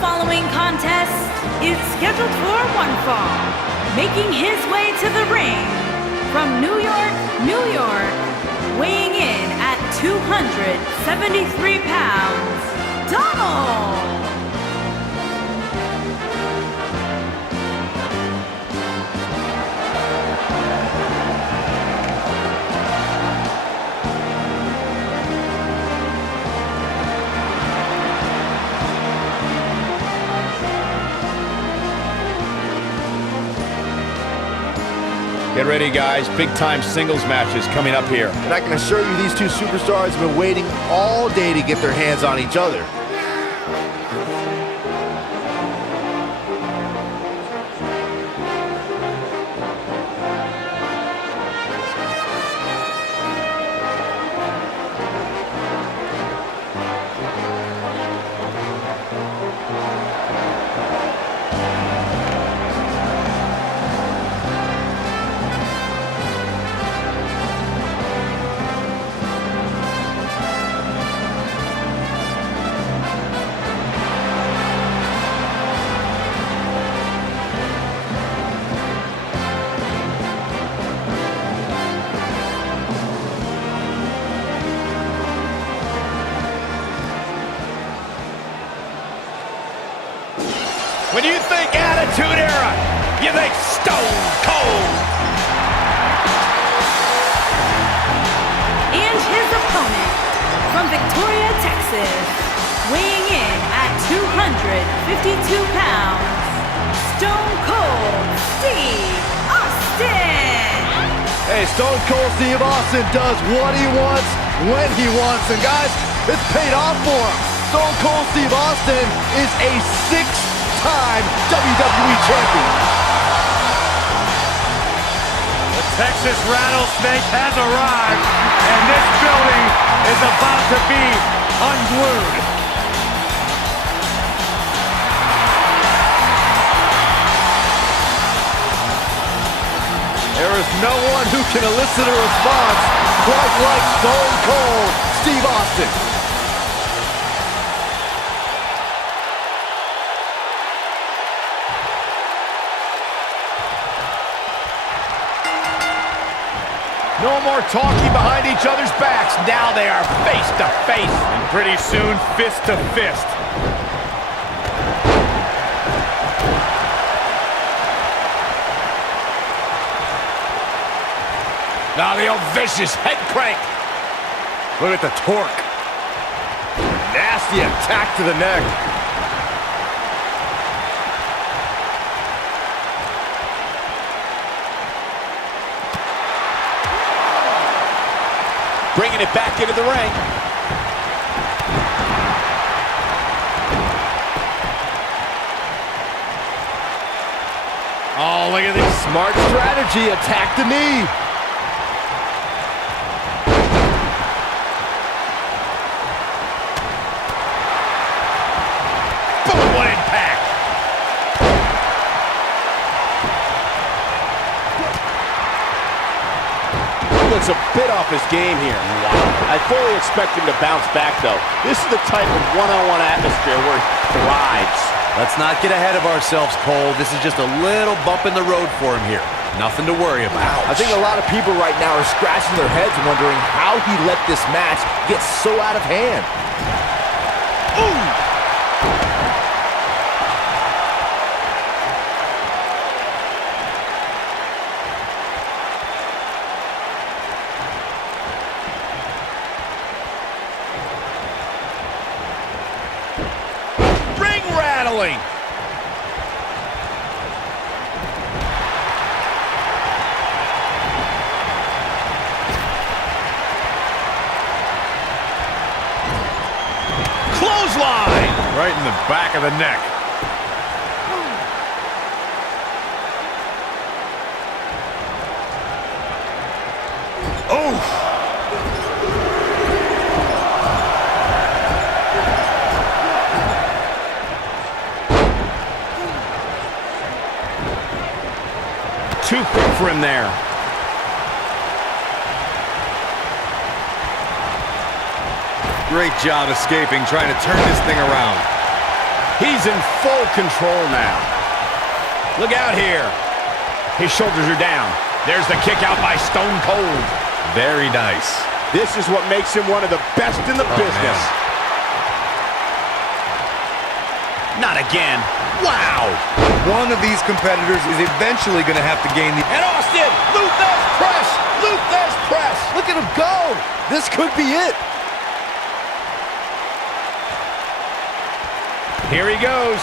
following contest is scheduled for one fall. Making his way to the ring from New York, New York, weighing in at 273 pounds, Donald! Get ready, guys. Big-time singles matches coming up here. And I can assure you these two superstars have been waiting all day to get their hands on each other. When you think Attitude Era, you think Stone Cold. And his opponent from Victoria, Texas, weighing in at 252 pounds, Stone Cold Steve Austin. Hey, Stone Cold Steve Austin does what he wants, when he wants, and guys, it's paid off for him. Stone Cold Steve Austin is a six-time WWE champion. The Texas Rattlesnake has arrived, and this building is about to be unglued. There is no one who can elicit a response quite like Stone Cold Steve Austin. No more talking behind each other's backs. Now they are face to face. And pretty soon, fist to fist. Now the old vicious head crank. Look at the torque. Nasty attack to the neck. Bringing it back into the ring. Oh, look at this. Smart strategy. Attack the knee. Boom, what impact. Looks a bit off his game here. Wow. I fully expect him to bounce back, though. This is the type of one-on-one atmosphere where he thrives. Let's not get ahead of ourselves, Cole. This is just a little bump in the road for him here. Nothing to worry about. I think a lot of people right now are scratching their heads wondering how he let this match get so out of hand. Ooh! Rattling. Clothesline. Right in the back of the neck. Oh! Too quick for him there. Great job escaping, trying to turn this thing around. He's in full control now. Look out here. His shoulders are down. There's the kick out by Stone Cold. Very nice. This is what makes him one of the best in the business. Not again. Wow. One of these competitors is eventually going to have to gain the... And Austin, Luthez press. Luthez press. Look at him go. This could be it. Here he goes.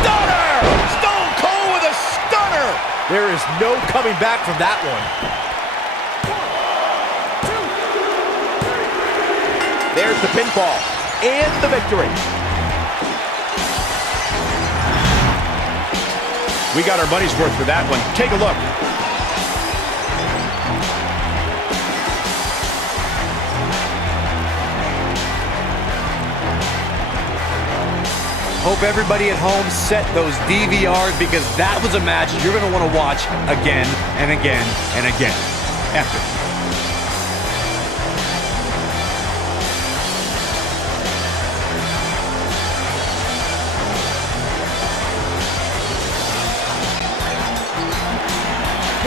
Stunner! Stone Cold with a stunner! There is no coming back from that one. There's the pinfall and the victory. We got our money's worth for that one. Take a look. Hope everybody at home set those DVRs because that was a match you're going to want to watch again and again and again. Epic.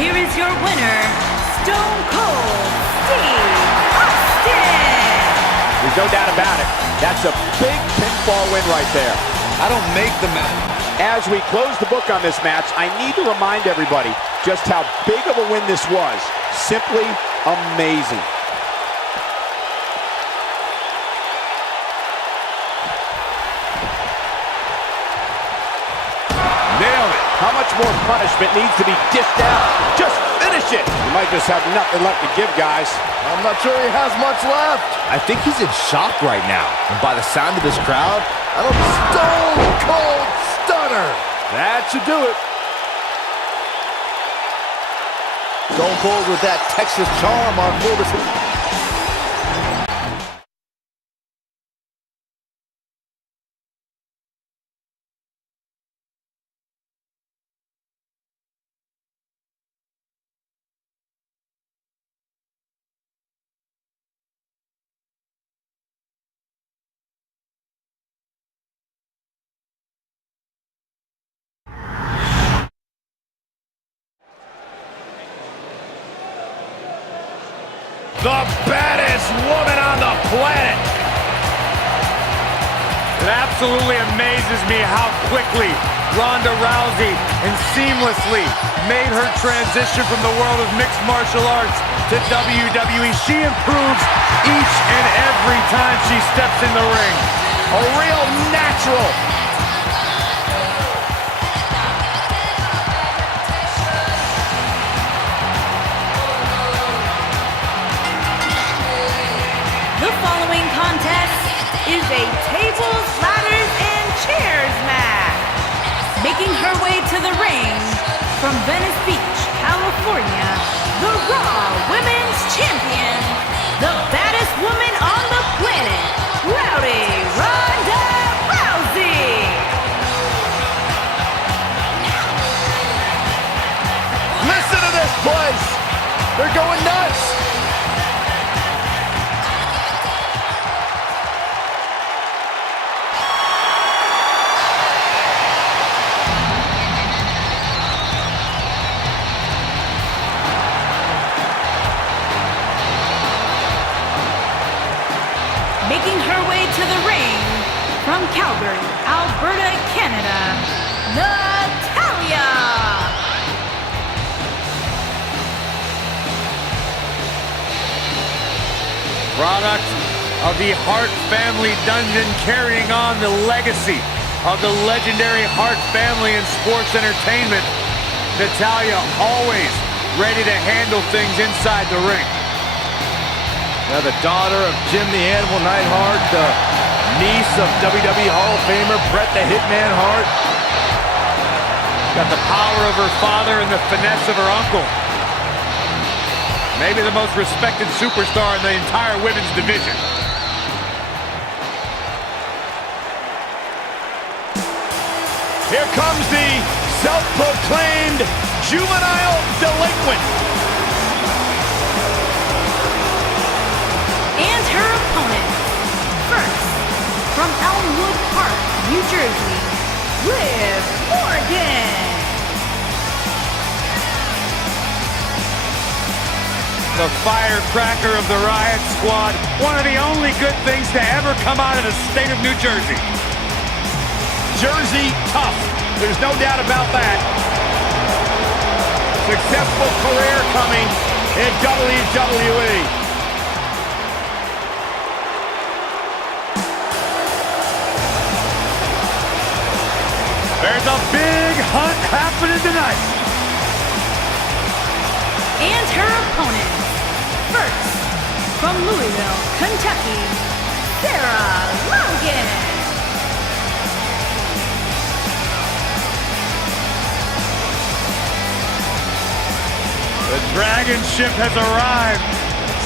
Here is your winner, Stone Cold Steve Austin. There's no doubt about it. That's a big pinfall win right there. I don't make the match. As we close the book on this match, I need to remind everybody just how big of a win this was. Simply amazing. Nailed it. How much more punishment needs to be dished out? Just finish it. You might just have nothing left to give, guys. I'm not sure he has much left. I think he's in shock right now. And by the sound of this crowd, Stone Cold Stunner. That should do it. Stone Cold with that Texas charm on full display. The baddest woman on the planet. It absolutely amazes me how quickly Ronda Rousey and seamlessly made her transition from the world of mixed martial arts to WWE. She improves each and every time she steps in the ring. A real natural. The following contest is a tables, ladders, and chairs match. Making her way to the ring from Venice Beach, California, the Raw Women's Champion, the baddest woman on the planet, Rowdy Ronda Rousey. Listen to this place. They're going nuts. Making her way to the ring from Calgary, Alberta, Canada, Natalya. Product of the Hart family dungeon, carrying on the legacy of the legendary Hart family in sports entertainment. Natalya always ready to handle things inside the ring. Now the daughter of Jim the Animal Neidhart, the niece of WWE Hall of Famer Bret the Hitman Hart. Got the power of her father and the finesse of her uncle. Maybe the most respected superstar in the entire women's division. Here comes the self-proclaimed juvenile delinquent. And her opponent, first, from Elmwood Park, New Jersey, Liv Morgan. The firecracker of the Riot Squad, one of the only good things to ever come out of the state of New Jersey. Jersey tough. There's no doubt about that. Successful career coming in WWE. There's a big hunt happening tonight. And her opponent, first, from Louisville, Kentucky, Sarah Logan. The Dragon Ship has arrived.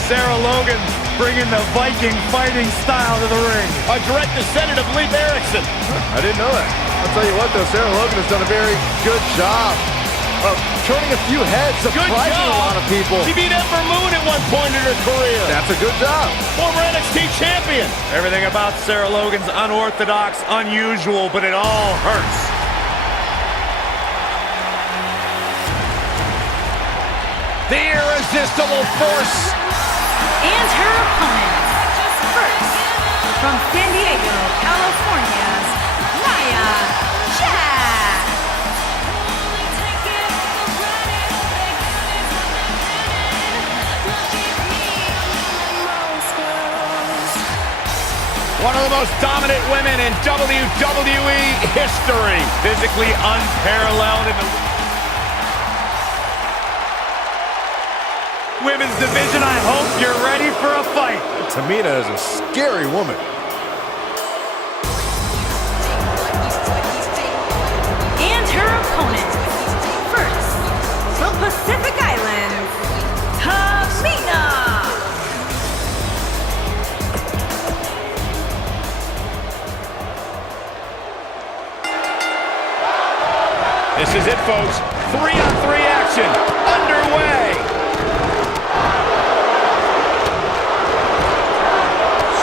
Sarah Logan bringing the Viking fighting style to the ring. A direct descendant of Leif Erikson. I didn't know that. I'll tell you what, though, Sarah Logan has done a very good job of turning a few heads, surprising a lot of people. She beat Ember Moon at one point in her career. That's a good job. Former NXT champion. Everything about Sarah Logan's unorthodox, unusual, but it all hurts. The irresistible force. And her opponent, first, from San Diego, California, Nia Jax. One of the most dominant women in WWE history. Physically unparalleled in the women's division. I hope you're ready for a fight. Tamina is a scary woman. And her opponent, first, from Pacific Islands, Tamina. This is it, folks. 3-on-3 action underway.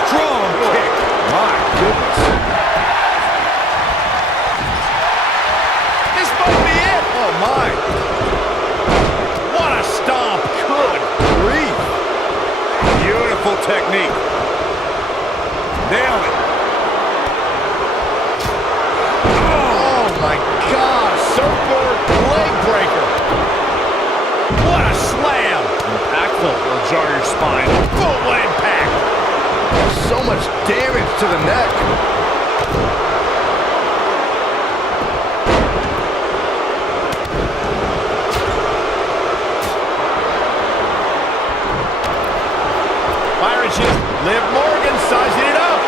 Strong kick. My goodness. This might be it. Oh, my. What a stomp. Good grief. Beautiful technique. Nailed it. Oh, my God. Surfboard leg breaker. What a slam. Impactful. Will jar your spine. Full impact. So much damage to the neck. Byron Shields. Liv Morgan sizing it up.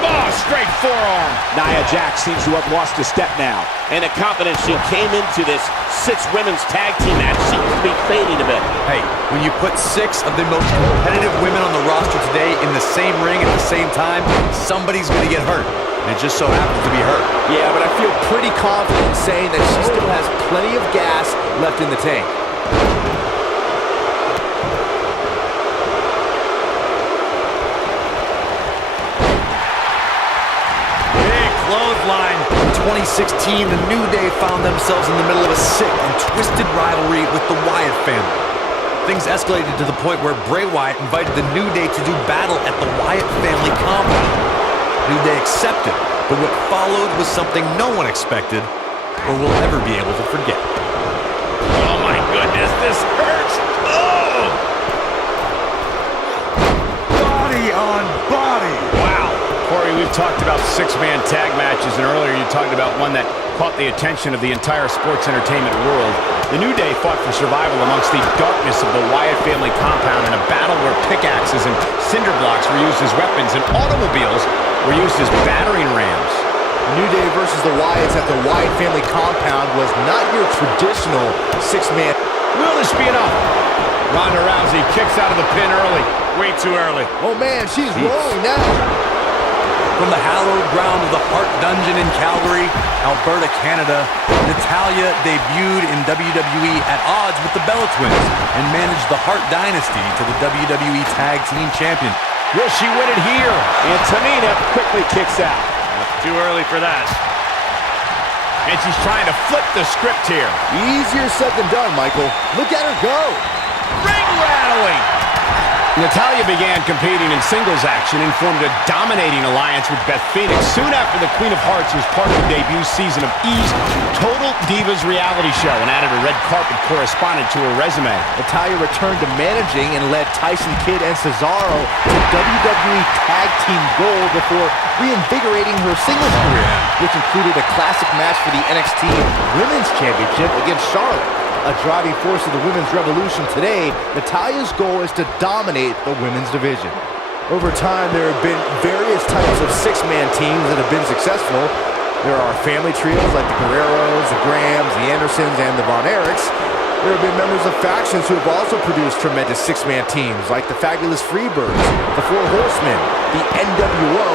Oh, straight forearm. Nia Jax seems to have lost a step now. And the confidence she came into this 6 women's tag team match seems to be fading a bit. Hey, when you put 6 of the most competitive women on the roster today in the same ring at the same time, somebody's going to get hurt. And it just so happens to be her. Yeah, but I feel pretty confident in saying that she still has plenty of gas left in the tank. Clothesline. In 2016, the New Day found themselves in the middle of a sick and twisted rivalry with the Wyatt family. Things escalated to the point where Bray Wyatt invited the New Day to do battle at the Wyatt family compound. New Day accepted, but what followed was something no one expected or will ever be able to forget. Oh, my goodness. This hurts. Oh! Body on body. Wow. Corey, we've talked about 6-man tag matches, and earlier you talked about one that caught the attention of the entire sports entertainment world. The New Day fought for survival amongst the darkness of the Wyatt family compound in a battle where pickaxes and cinder blocks were used as weapons and automobiles were used as battering rams. New Day versus the Wyatts at the Wyatt family compound was not your traditional 6-man. Will this be enough? Ronda Rousey kicks out of the pin early. Way too early. Oh, man, she's rolling now. From the hallowed ground of the Hart Dungeon in Calgary, Alberta, Canada, Natalya debuted in WWE at odds with the Bella Twins and managed the Hart Dynasty to the WWE Tag Team Champion. Will she win it here? And Tamina quickly kicks out. Too early for that. And she's trying to flip the script here. Easier said than done, Michael. Look at her go. Ring rattling. Natalya began competing in singles action and formed a dominating alliance with Beth Phoenix soon after the Queen of Hearts was part of the debut season of E's Total Divas reality show and added a red carpet correspondent to her resume. Natalya returned to managing and led Tyson Kidd and Cesaro to WWE Tag Team Gold before reinvigorating her singles career, which included a classic match for the NXT Women's Championship against Charlotte. A driving force of the women's revolution today, Natalya's goal is to dominate the women's division. Over time, there have been various types of six-man teams that have been successful. There are family trios like the Guerreros, the Grahams, the Andersons, and the Von Erichs. There have been members of factions who have also produced tremendous six-man teams like the Fabulous Freebirds, the Four Horsemen, the NWO,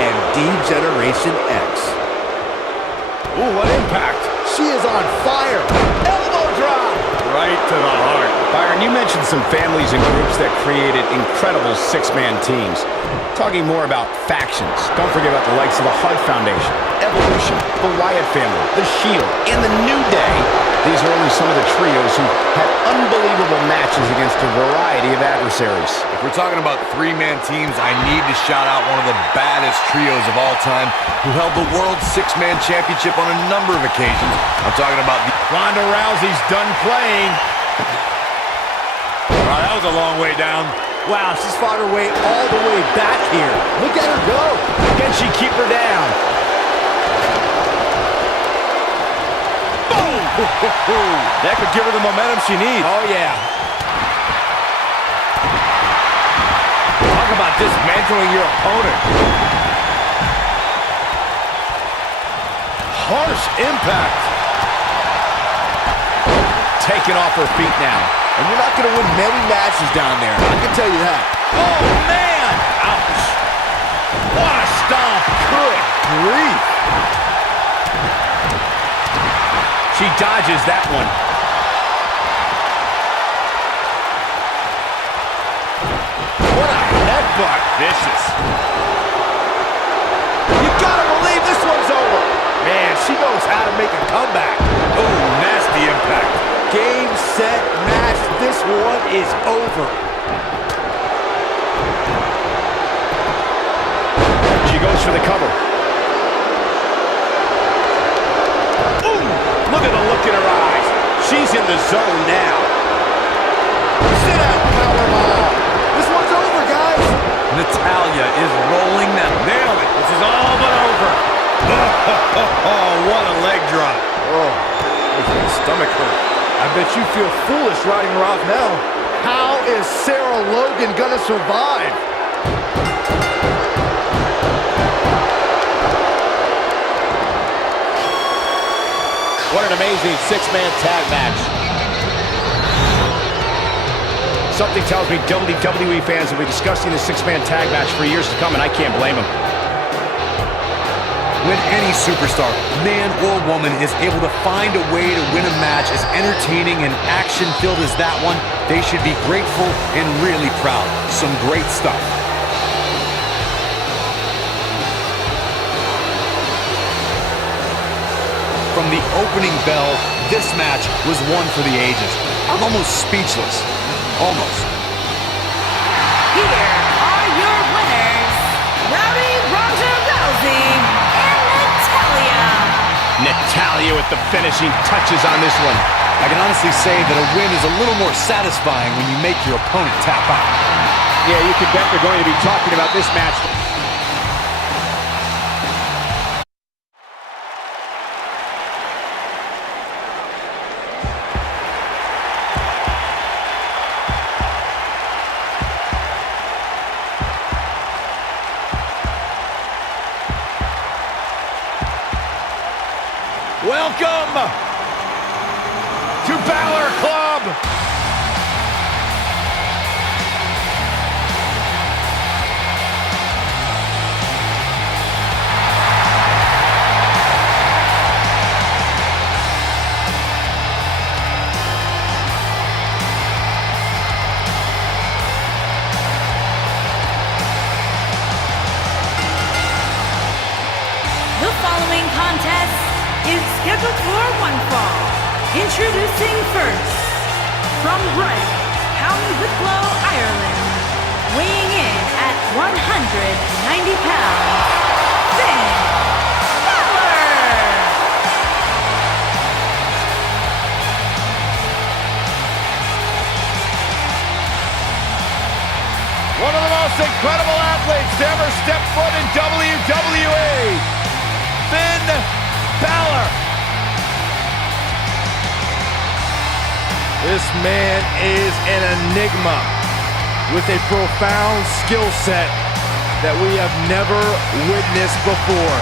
and D-Generation X. Ooh, what impact. She is on fire. Elbow drop. Right to the heart. Byron, you mentioned some families and groups that created incredible six-man teams. Talking more about factions, don't forget about the likes of the Hart Foundation, Evolution, the Wyatt family, the Shield, and the New Day. These are only some of the trios who had unbelievable matches against a variety of adversaries. If we're talking about three-man teams, I need to shout out one of the baddest trios of all time who held the World Six-Man Championship on a number of occasions. I'm talking about the... Ronda Rousey's done playing. Wow, that was a long way down. Wow, she's fought her way all the way back here. Look at her go. Can she keep her down? Boom! That could give her the momentum she needs. Oh, yeah. Talk about dismantling your opponent. Harsh impact. Taken off her feet now. And you're not going to win many matches down there. I can tell you that. Oh, man! Ouch. What a stomp. Good grief. She dodges that one. What a headbutt. Vicious. You got to believe this one's over. Man, she knows how to make a comeback. Oh, nasty impact. Game, set, match. This one is over. She goes for the cover. Ooh, look at the look in her eyes. She's in the zone now. Sit out, powerbomb. This one's over, guys. Natalya is rolling now. Nailed it. This is all but over. Oh, what a leg drop. Oh, makes my stomach hurt. I bet you feel foolish riding her off now. How is Sarah Logan gonna survive? What an amazing six-man tag match. Something tells me WWE fans will be discussing the six-man tag match for years to come, and I can't blame them. When any superstar, man or woman, is able to find a way to win a match as entertaining and action-filled as that one, they should be grateful and really proud. Some great stuff. From the opening bell, this match was one for the ages. I'm almost speechless. Almost. Here are your winners, Rowdy, Ronda Rousey, and Natalya. Natalya with the finishing touches on this one. I can honestly say that a win is a little more satisfying when you make your opponent tap out. Yeah, you can bet they're going to be talking about this match. Welcome to Balor Club. The following contest is scheduled for one fall. Introducing first, from Bright, County Wicklow, Ireland, weighing in at 190 pounds, Finn Balor! One of the most incredible athletes to ever step foot in WWE, Finn Balor. This man is an enigma with a profound skill set that we have never witnessed before.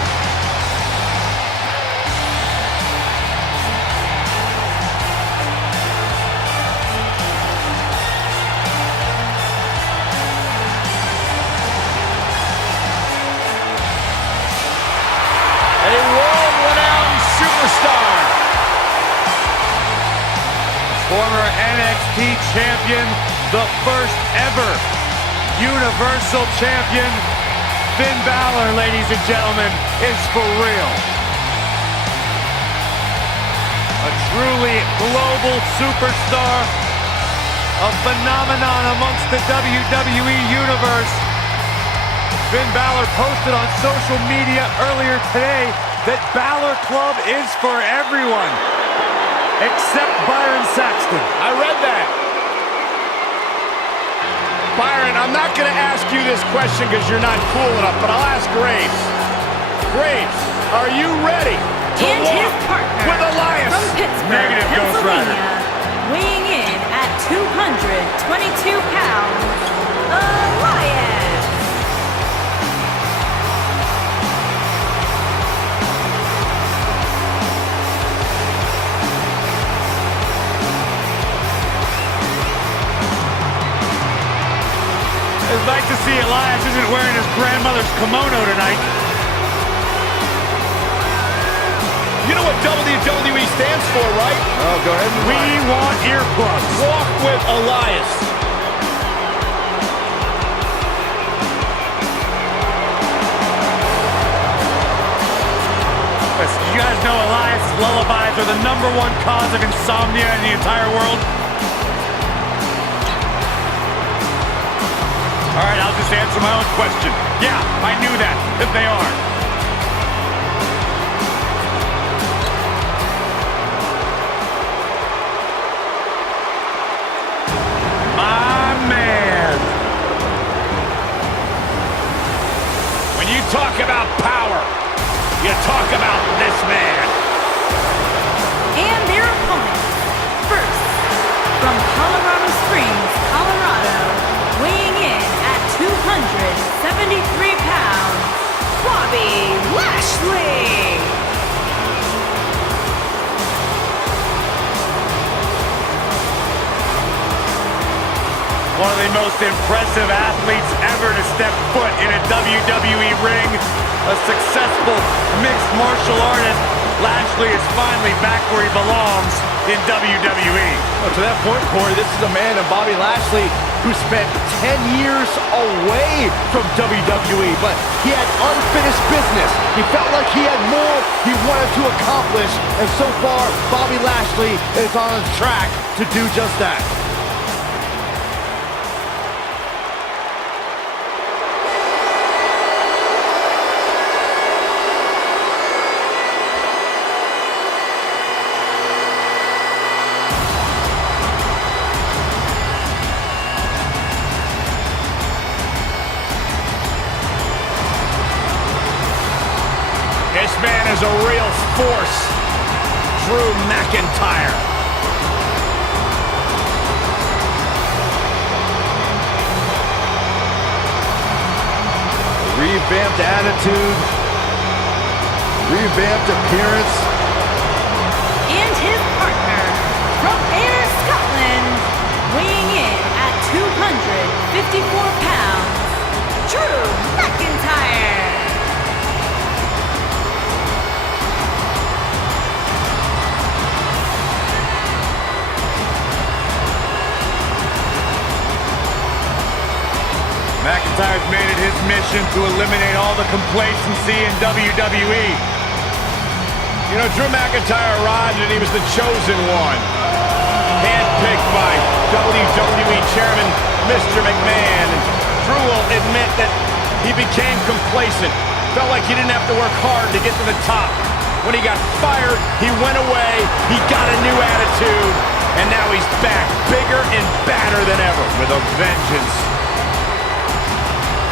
A world-renowned superstar. Former NXT champion, the first ever Universal Champion, Finn Balor, ladies and gentlemen, is for real. A truly global superstar, a phenomenon amongst the WWE Universe. Finn Balor posted on social media earlier today that Balor Club is for everyone, except Byron Saxton. I read that. Byron, I'm not going to ask you this question because you're not cool enough, but I'll ask Graves. Graves, are you ready to And walk his partner with Elias? from Pittsburgh, Negative, Ghost Rider. Pennsylvania, weighing in at 222 pounds, Elias. It's nice to see Elias isn't wearing his grandmother's kimono tonight. You know what WWE stands for, right? Oh, go ahead. We want earplugs. Walk with Elias. Listen, you guys know Elias' lullabies are the #1 cause of insomnia in the entire world. All right, I'll just answer my own question. Yeah, I knew that, if they are. My man. When you talk about power, you talk about this man. And their opponents, first, from Colorado Springs, Colorado, weighing in at 273 pounds, Bobby Lashley. One of the most impressive athletes ever to step foot in a WWE ring. A successful mixed martial artist. Lashley is finally back where he belongs in WWE. Well, to that point, Corey, this is a man in Bobby Lashley who spent 10 years away from WWE, but he had unfinished business. He felt like he had more he wanted to accomplish, and so far, Bobby Lashley is on his track to do just that. This man is a real force. Drew McIntyre. Revamped attitude, revamped appearance. And his partner, from Ayr, Scotland, weighing in at 254 pounds, Drew McIntyre. McIntyre's made it his mission to eliminate all the complacency in WWE. You know, Drew McIntyre arrived and he was the chosen one. Handpicked by WWE Chairman Mr. McMahon. And Drew will admit that he became complacent. Felt like he didn't have to work hard to get to the top. When he got fired, he went away, he got a new attitude, and now he's back, bigger and badder than ever, with a vengeance.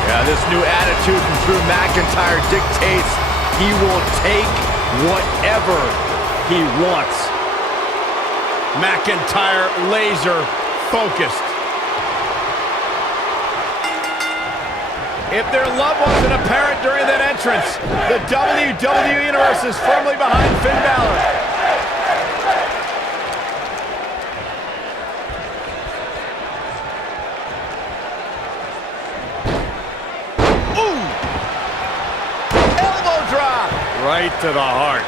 Yeah, this new attitude from Drew McIntyre dictates he will take whatever he wants. McIntyre laser focused. If their love wasn't apparent during that entrance, the WWE Universe is firmly behind Finn Balor. Ooh! Elbow drop! Right to the heart.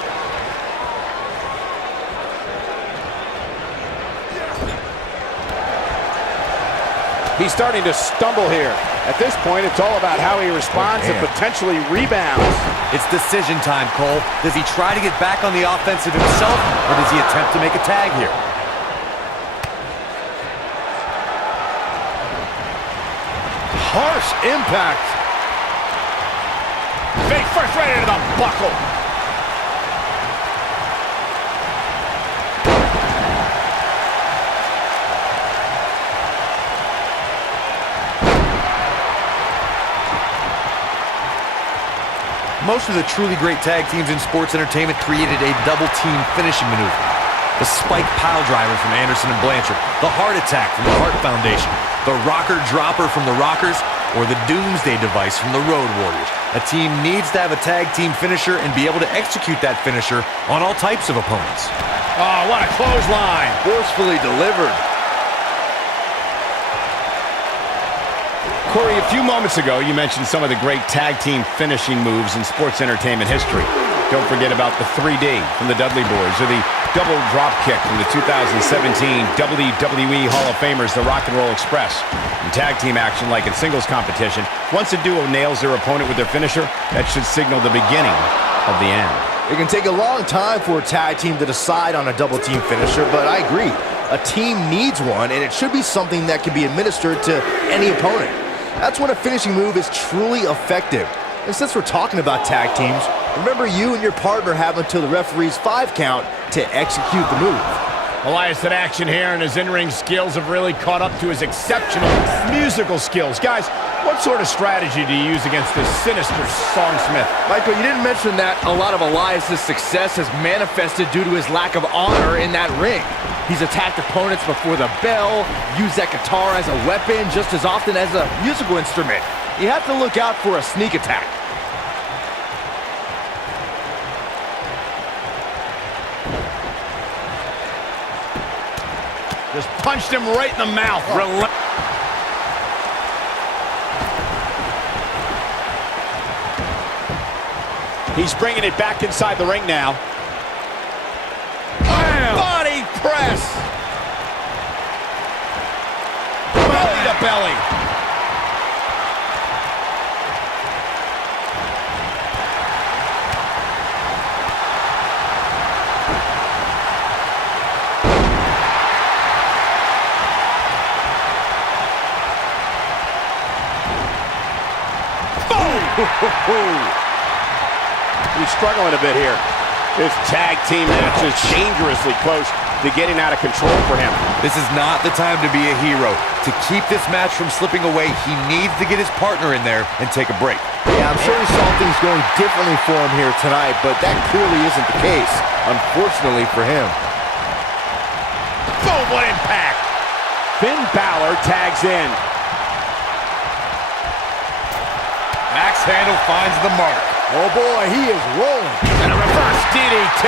He's starting to stumble here. At this point, it's all about how he responds and potentially rebounds. It's decision time, Cole. Does he try to get back on the offensive himself, or does he attempt to make a tag here? Harsh impact. Face first right into the buckle. Most of the truly great tag teams in sports entertainment created a double-team finishing maneuver. The spike pile driver from Anderson and Blanchard, the heart attack from the Hart Foundation, the rocker dropper from the Rockers, or the Doomsday device from the Road Warriors. A team needs to have a tag team finisher and be able to execute that finisher on all types of opponents. Oh, what a clothesline. Forcefully delivered. Corey, a few moments ago, you mentioned some of the great tag team finishing moves in sports entertainment history. Don't forget about the 3D from the Dudley Boys, or the double drop kick from the 2017 WWE Hall of Famers, the Rock and Roll Express. In tag team action, like in singles competition, once a duo nails their opponent with their finisher, that should signal the beginning of the end. It can take a long time for a tag team to decide on a double team finisher, but I agree. A team needs one, and it should be something that can be administered to any opponent. That's when a finishing move is truly effective. And since we're talking about tag teams, remember you and your partner have until the referee's 5 count to execute the move. Elias in action here, and his in-ring skills have really caught up to his exceptional musical skills. Guys, what sort of strategy do you use against this sinister songsmith? Michael, you didn't mention that a lot of Elias's success has manifested due to his lack of honor in that ring. He's attacked opponents before the bell, used that guitar as a weapon just as often as a musical instrument. You have to look out for a sneak attack. Just punched him right in the mouth. He's bringing it back inside the ring now. Bam! Body press. Belly to belly. He's struggling a bit here. This tag team match is dangerously close to getting out of control for him. This is not the time to be a hero. To keep this match from slipping away, he needs to get his partner in there and take a break. Yeah, I'm sure he saw things going differently for him here tonight, but that clearly isn't the case, unfortunately for him. Boom, what impact. Finn Balor tags in. Axe handle finds the mark. Oh boy, he is rolling. And a reverse DDT.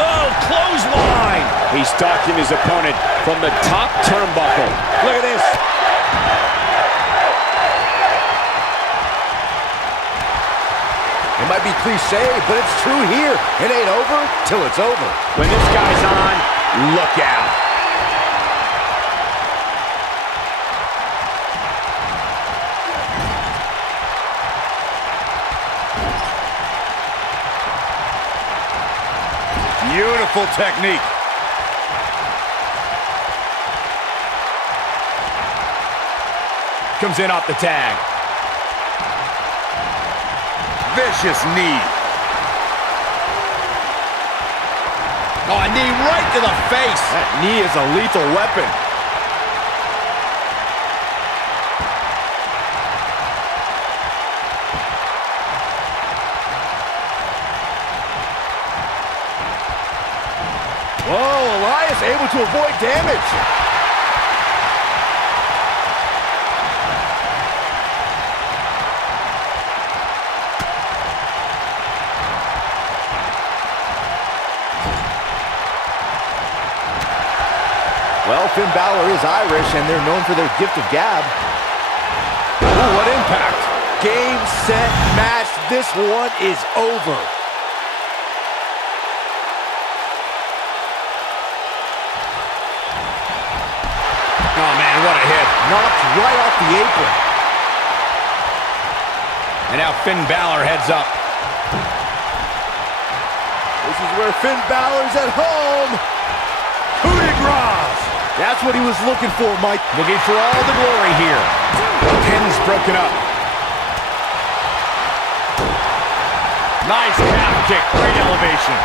Oh, clothesline. He's stalking his opponent from the top turnbuckle. Look at this. It might be cliche, but it's true here. It ain't over till it's over. When this guy's on, look out. Beautiful technique. Comes in off the tag. Vicious knee. Oh, a knee right to the face. That knee is a lethal weapon. Whoa, Elias able to avoid damage. Well, Finn Balor is Irish, and they're known for their gift of gab. Ooh, what impact. Game, set, match. This one is over. Oh, man, what a hit. Knocked right off the apron. And now Finn Balor heads up. This is where Finn Balor's at home. Coup de grace. That's what he was looking for, Mike. Looking for all the glory here. Pin's broken up. Nice calf kick. Great elevation.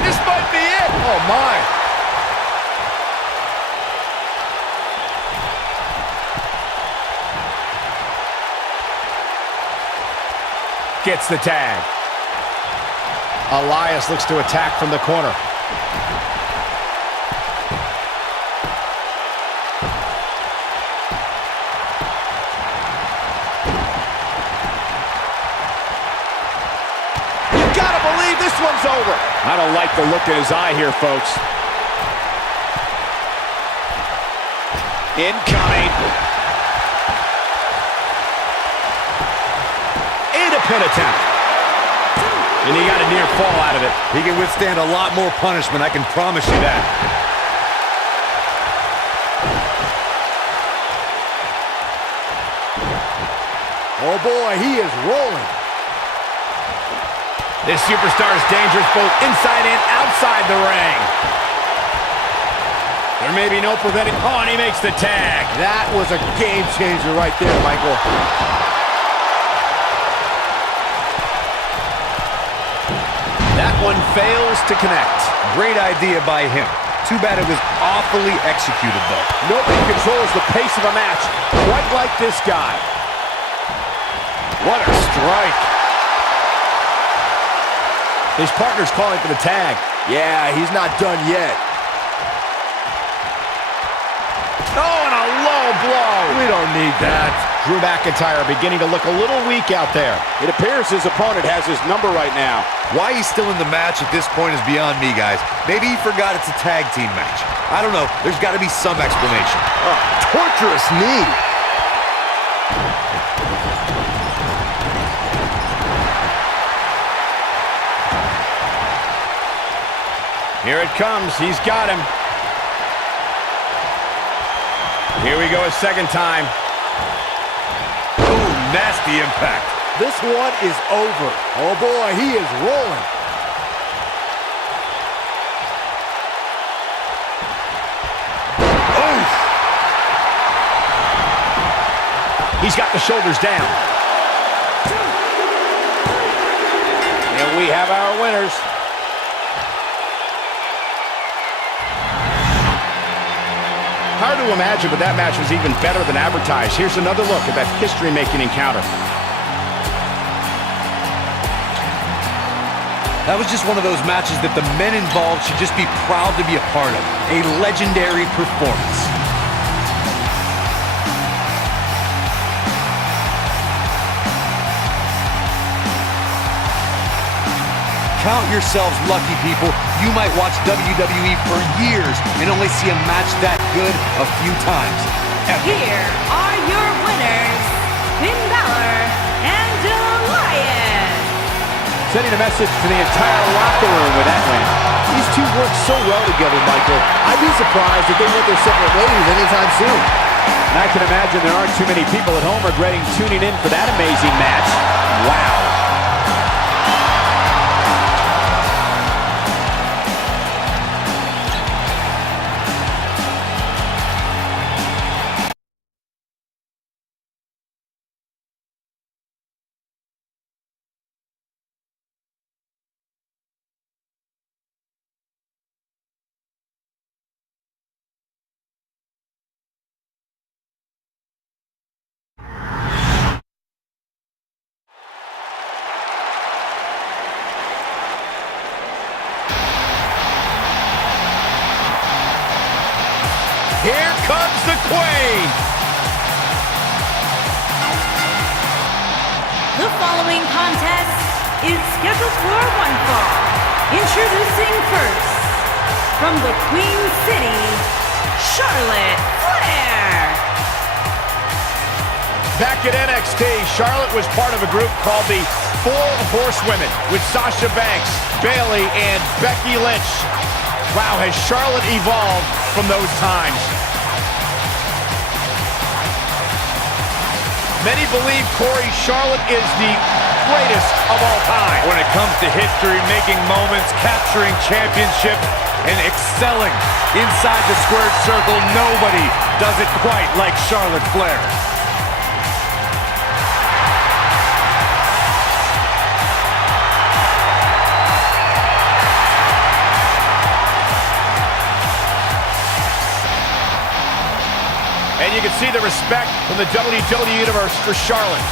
This might be it. Oh, my. Gets the tag. Elias looks to attack from the corner. You gotta believe this one's over. I don't like the look in his eye here, folks. Incoming. And a pin attempt. And he got a near fall out of it. He can withstand a lot more punishment, I can promise you that. Oh, boy, he is rolling. This superstar is dangerous both inside and outside the ring. There may be no preventing. Oh, and he makes the tag. That was a game changer right there, Michael. That one fails to connect. Great idea by him. Too bad it was awfully executed, though. Nobody controls the pace of a match quite like this guy. What a strike. His partner's calling for the tag. Yeah, he's not done yet. Oh, and a low blow. We don't need that. Drew McIntyre beginning to look a little weak out there. It appears his opponent has his number right now. Why he's still in the match at this point is beyond me, guys. Maybe he forgot it's a tag team match. I don't know. There's got to be some explanation. Torturous knee. Here it comes. He's got him. Here we go a second time. Ooh, nasty impact. This one is over. Oh, boy, he is rolling. Oof. He's got the shoulders down. And we have our winners. Hard to imagine, but that match was even better than advertised. Here's another look at that history-making encounter. That was just one of those matches that the men involved should just be proud to be a part of. A legendary performance. Count yourselves lucky, people. You might watch WWE for years and only see a match that good a few times. Here are your winners, Finn Balor and Elias. Sending a message to the entire locker room with that win. These two work so well together, Michael. I'd be surprised if they went their separate ways anytime soon. And I can imagine there aren't too many people at home regretting tuning in for that amazing match. Wow. Here comes the Queen. The following contest is scheduled for one fall. Introducing first, from the Queen City, Charlotte Flair. Back at NXT, Charlotte was part of a group called the Four Horsewomen with Sasha Banks, Bayley, and Becky Lynch. Wow, has Charlotte evolved from those times? Many believe, Corey, Charlotte is the greatest of all time. When it comes to history, making moments, capturing championships, and excelling inside the squared circle, nobody does it quite like Charlotte Flair. And you can see the respect from the WWE Universe for Charlotte.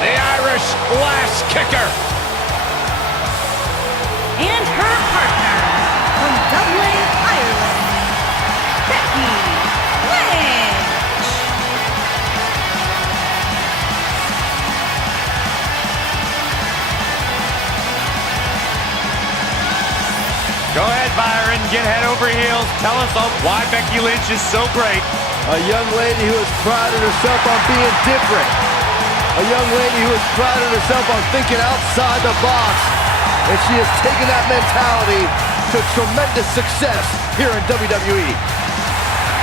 The Irish glass kicker. And her partner, from Dublin, Ireland, Becky Lynch. Go ahead, Byron. Get head over heels. Tell us why Becky Lynch is so great. A young lady who has prided herself on being different. A young lady who has prided herself on thinking outside the box. And she has taken that mentality to tremendous success here in WWE.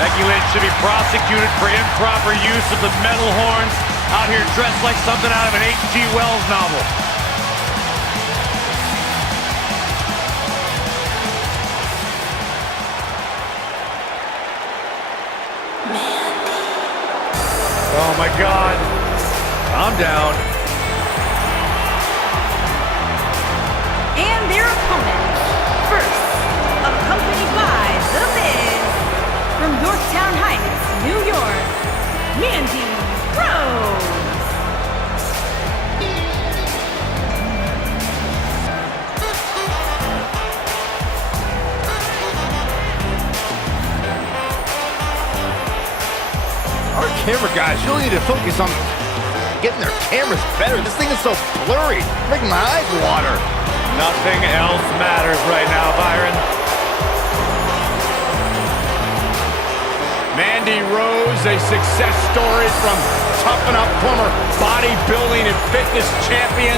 Becky Lynch should be prosecuted for improper use of the metal horns. Out here dressed like something out of an H.G. Wells novel. Oh my God. Calm down. And their opponent, first, accompanied by The Miz, from Yorktown Heights, New York, Mandy Rose. Our camera guys really need to focus on getting their cameras better. This thing is so blurry, making my eyes water. Nothing else matters right now, Byron. Mandy Rose, a success story from Toughen Up, former bodybuilding and fitness champion.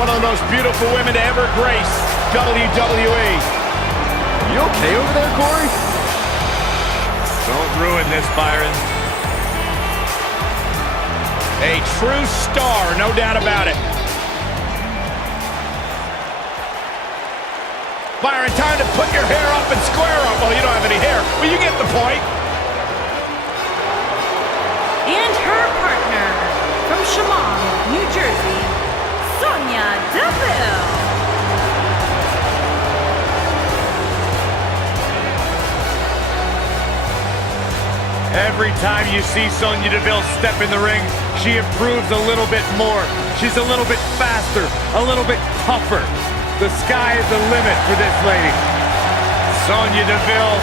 One of the most beautiful women to ever grace WWE. You okay over there, Corey? Don't ruin this, Byron. A true star, no doubt about it. Byron, time to put your hair up and square up. Well, you don't have any hair, but you get the point. And her partner, from Chemung, New Jersey, Sonya Deville. Every time you see Sonya Deville step in the ring, she improves a little bit more. She's a little bit faster, a little bit tougher. The sky is the limit for this lady. Sonya Deville,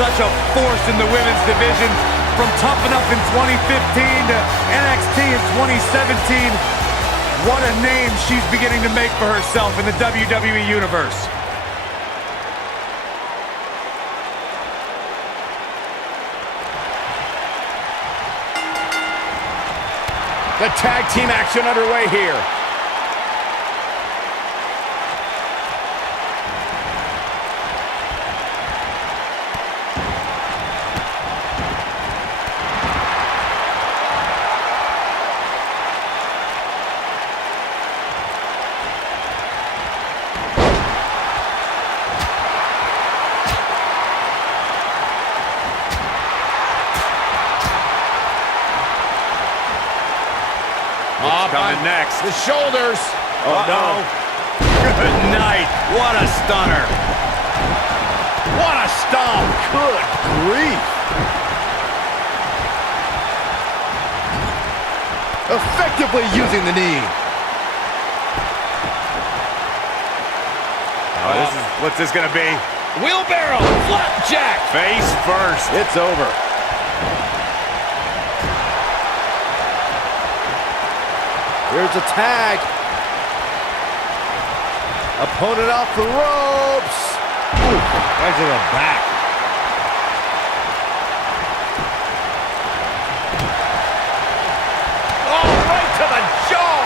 such a force in the women's division. From Toughen Up in 2015 to NXT in 2017, what a name she's beginning to make for herself in the WWE Universe. The tag team action underway here. What's coming next? The shoulders. Oh, no. Good night. What a stunner. What a stomp. Good grief. Effectively using the knee. Oh, what's this gonna be? Wheelbarrow. Flapjack. Face first. It's over. Here's a tag. Opponent off the ropes. Ooh, right to the back. Oh, right to the jaw.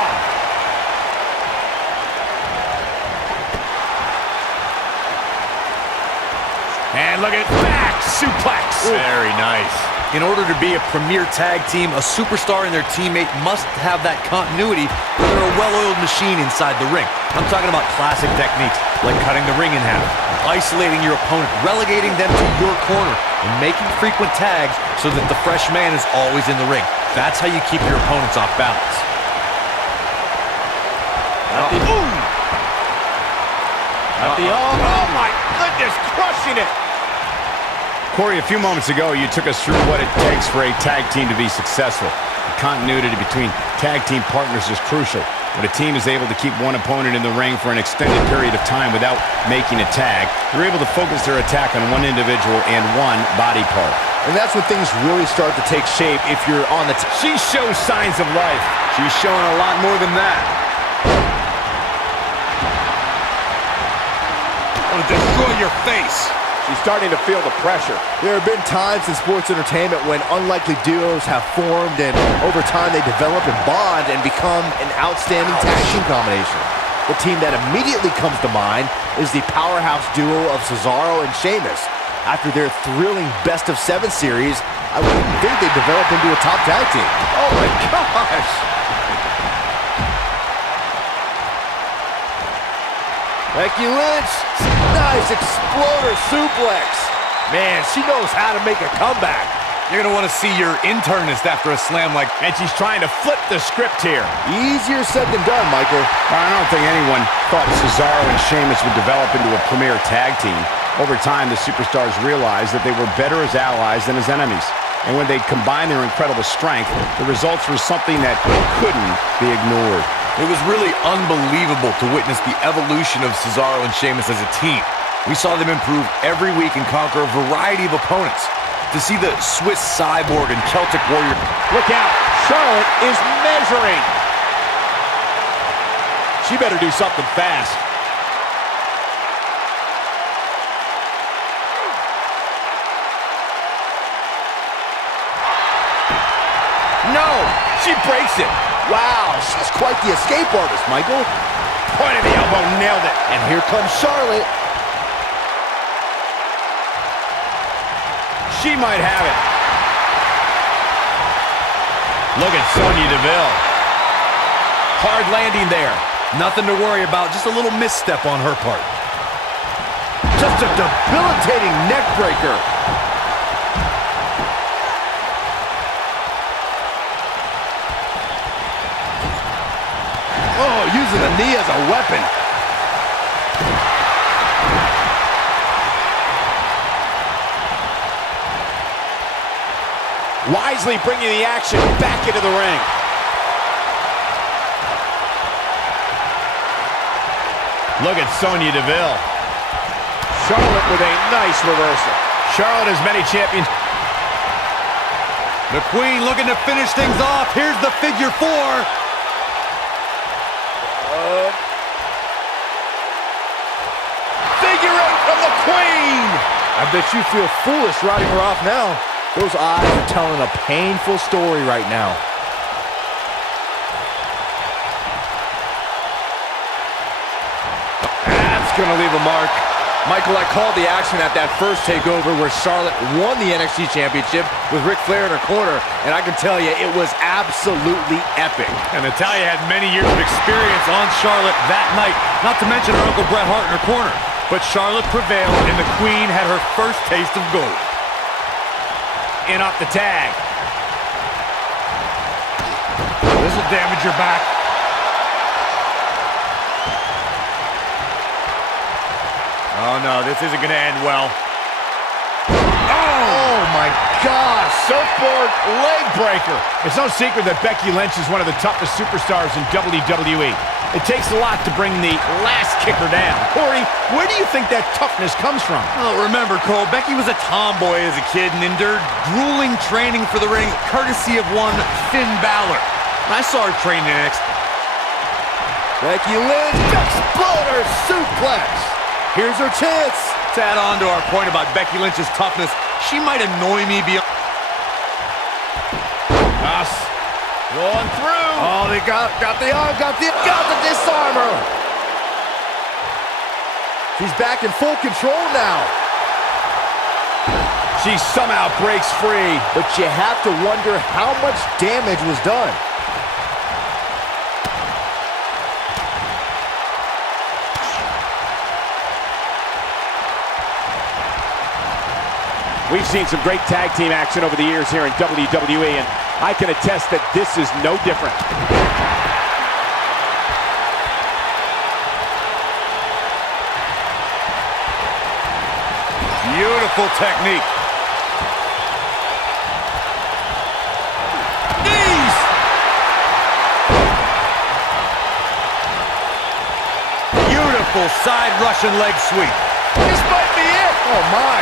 And look at back suplex. Very nice. In order to be a premier tag team, a superstar and their teammate must have that continuity where they're a well-oiled machine inside the ring. I'm talking about classic techniques like cutting the ring in half, isolating your opponent, relegating them to your corner, and making frequent tags so that the fresh man is always in the ring. That's how you keep your opponents off balance. Oh, my goodness, crushing it. Corey, a few moments ago, you took us through what it takes for a tag team to be successful. The continuity between tag team partners is crucial. When a team is able to keep one opponent in the ring for an extended period of time without making a tag, they're able to focus their attack on one individual and one body part. And that's when things really start to take shape if you're on the She shows signs of life. She's showing a lot more than that. It'll destroy your face. She's starting to feel the pressure. There have been times in sports entertainment when unlikely duos have formed and over time they develop and bond and become an outstanding tag team combination. The team that immediately comes to mind is the powerhouse duo of Cesaro and Sheamus. After their thrilling best-of-7 series, I wouldn't think they developed into a top tag team. Oh my gosh. Becky Lynch, nice exploder suplex. Man, she knows how to make a comeback. You're going to want to see your internist after a slam like And she's trying to flip the script here. Easier said than done, Michael. I don't think anyone thought Cesaro and Sheamus would develop into a premier tag team. Over time, the superstars realized that they were better as allies than as enemies. And when they combined their incredible strength, the results were something that couldn't be ignored. It was really unbelievable to witness the evolution of Cesaro and Sheamus as a team. We saw them improve every week and conquer a variety of opponents. To see the Swiss Cyborg and Celtic Warrior... Look out, Charlotte is measuring. She better do something fast. No, she breaks it. Wow, she's quite the escape artist, Michael. Point of the elbow, nailed it. And here comes Charlotte. She might have it. Look at Sonya Deville. Hard landing there. Nothing to worry about, just a little misstep on her part. Just a debilitating neck breaker. Oh, using the knee as a weapon. Wisely bringing the action back into the ring. Look at Sonya Deville. Charlotte with a nice reversal. Charlotte has many champions. The Queen looking to finish things off. Here's the figure 4. Figure 8 from the Queen. I bet you feel foolish riding her off now. Those eyes are telling a painful story right now. That's gonna leave a mark. Michael, I called the action at that first takeover where Charlotte won the NXT Championship with Ric Flair in her corner, and I can tell you, it was absolutely epic. And Natalya had many years of experience on Charlotte that night, not to mention her Uncle Bret Hart in her corner. But Charlotte prevailed, and the Queen had her first taste of gold. In off the tag. This will damage your back. Oh no, this isn't gonna end well. Oh my gosh! Surfboard leg breaker. It's no secret that Becky Lynch is one of the toughest superstars in WWE. It takes a lot to bring the last kicker down. Corey, where do you think that toughness comes from? Well, remember, Cole, Becky was a tomboy as a kid and endured grueling training for the ring, courtesy of one Finn Balor. I saw her train in NXT. Becky Lynch, exploder suplex. Here's her chance. To add on to our point about Becky Lynch's toughness, she might annoy me beyond. Going through. Oh, they got the disarmer. She's back in full control now. She somehow breaks free. But you have to wonder how much damage was done. We've seen some great tag team action over the years here in WWE, and I can attest that this is no different. Beautiful technique. Knees. Beautiful side Russian leg sweep. This might be it. Oh my.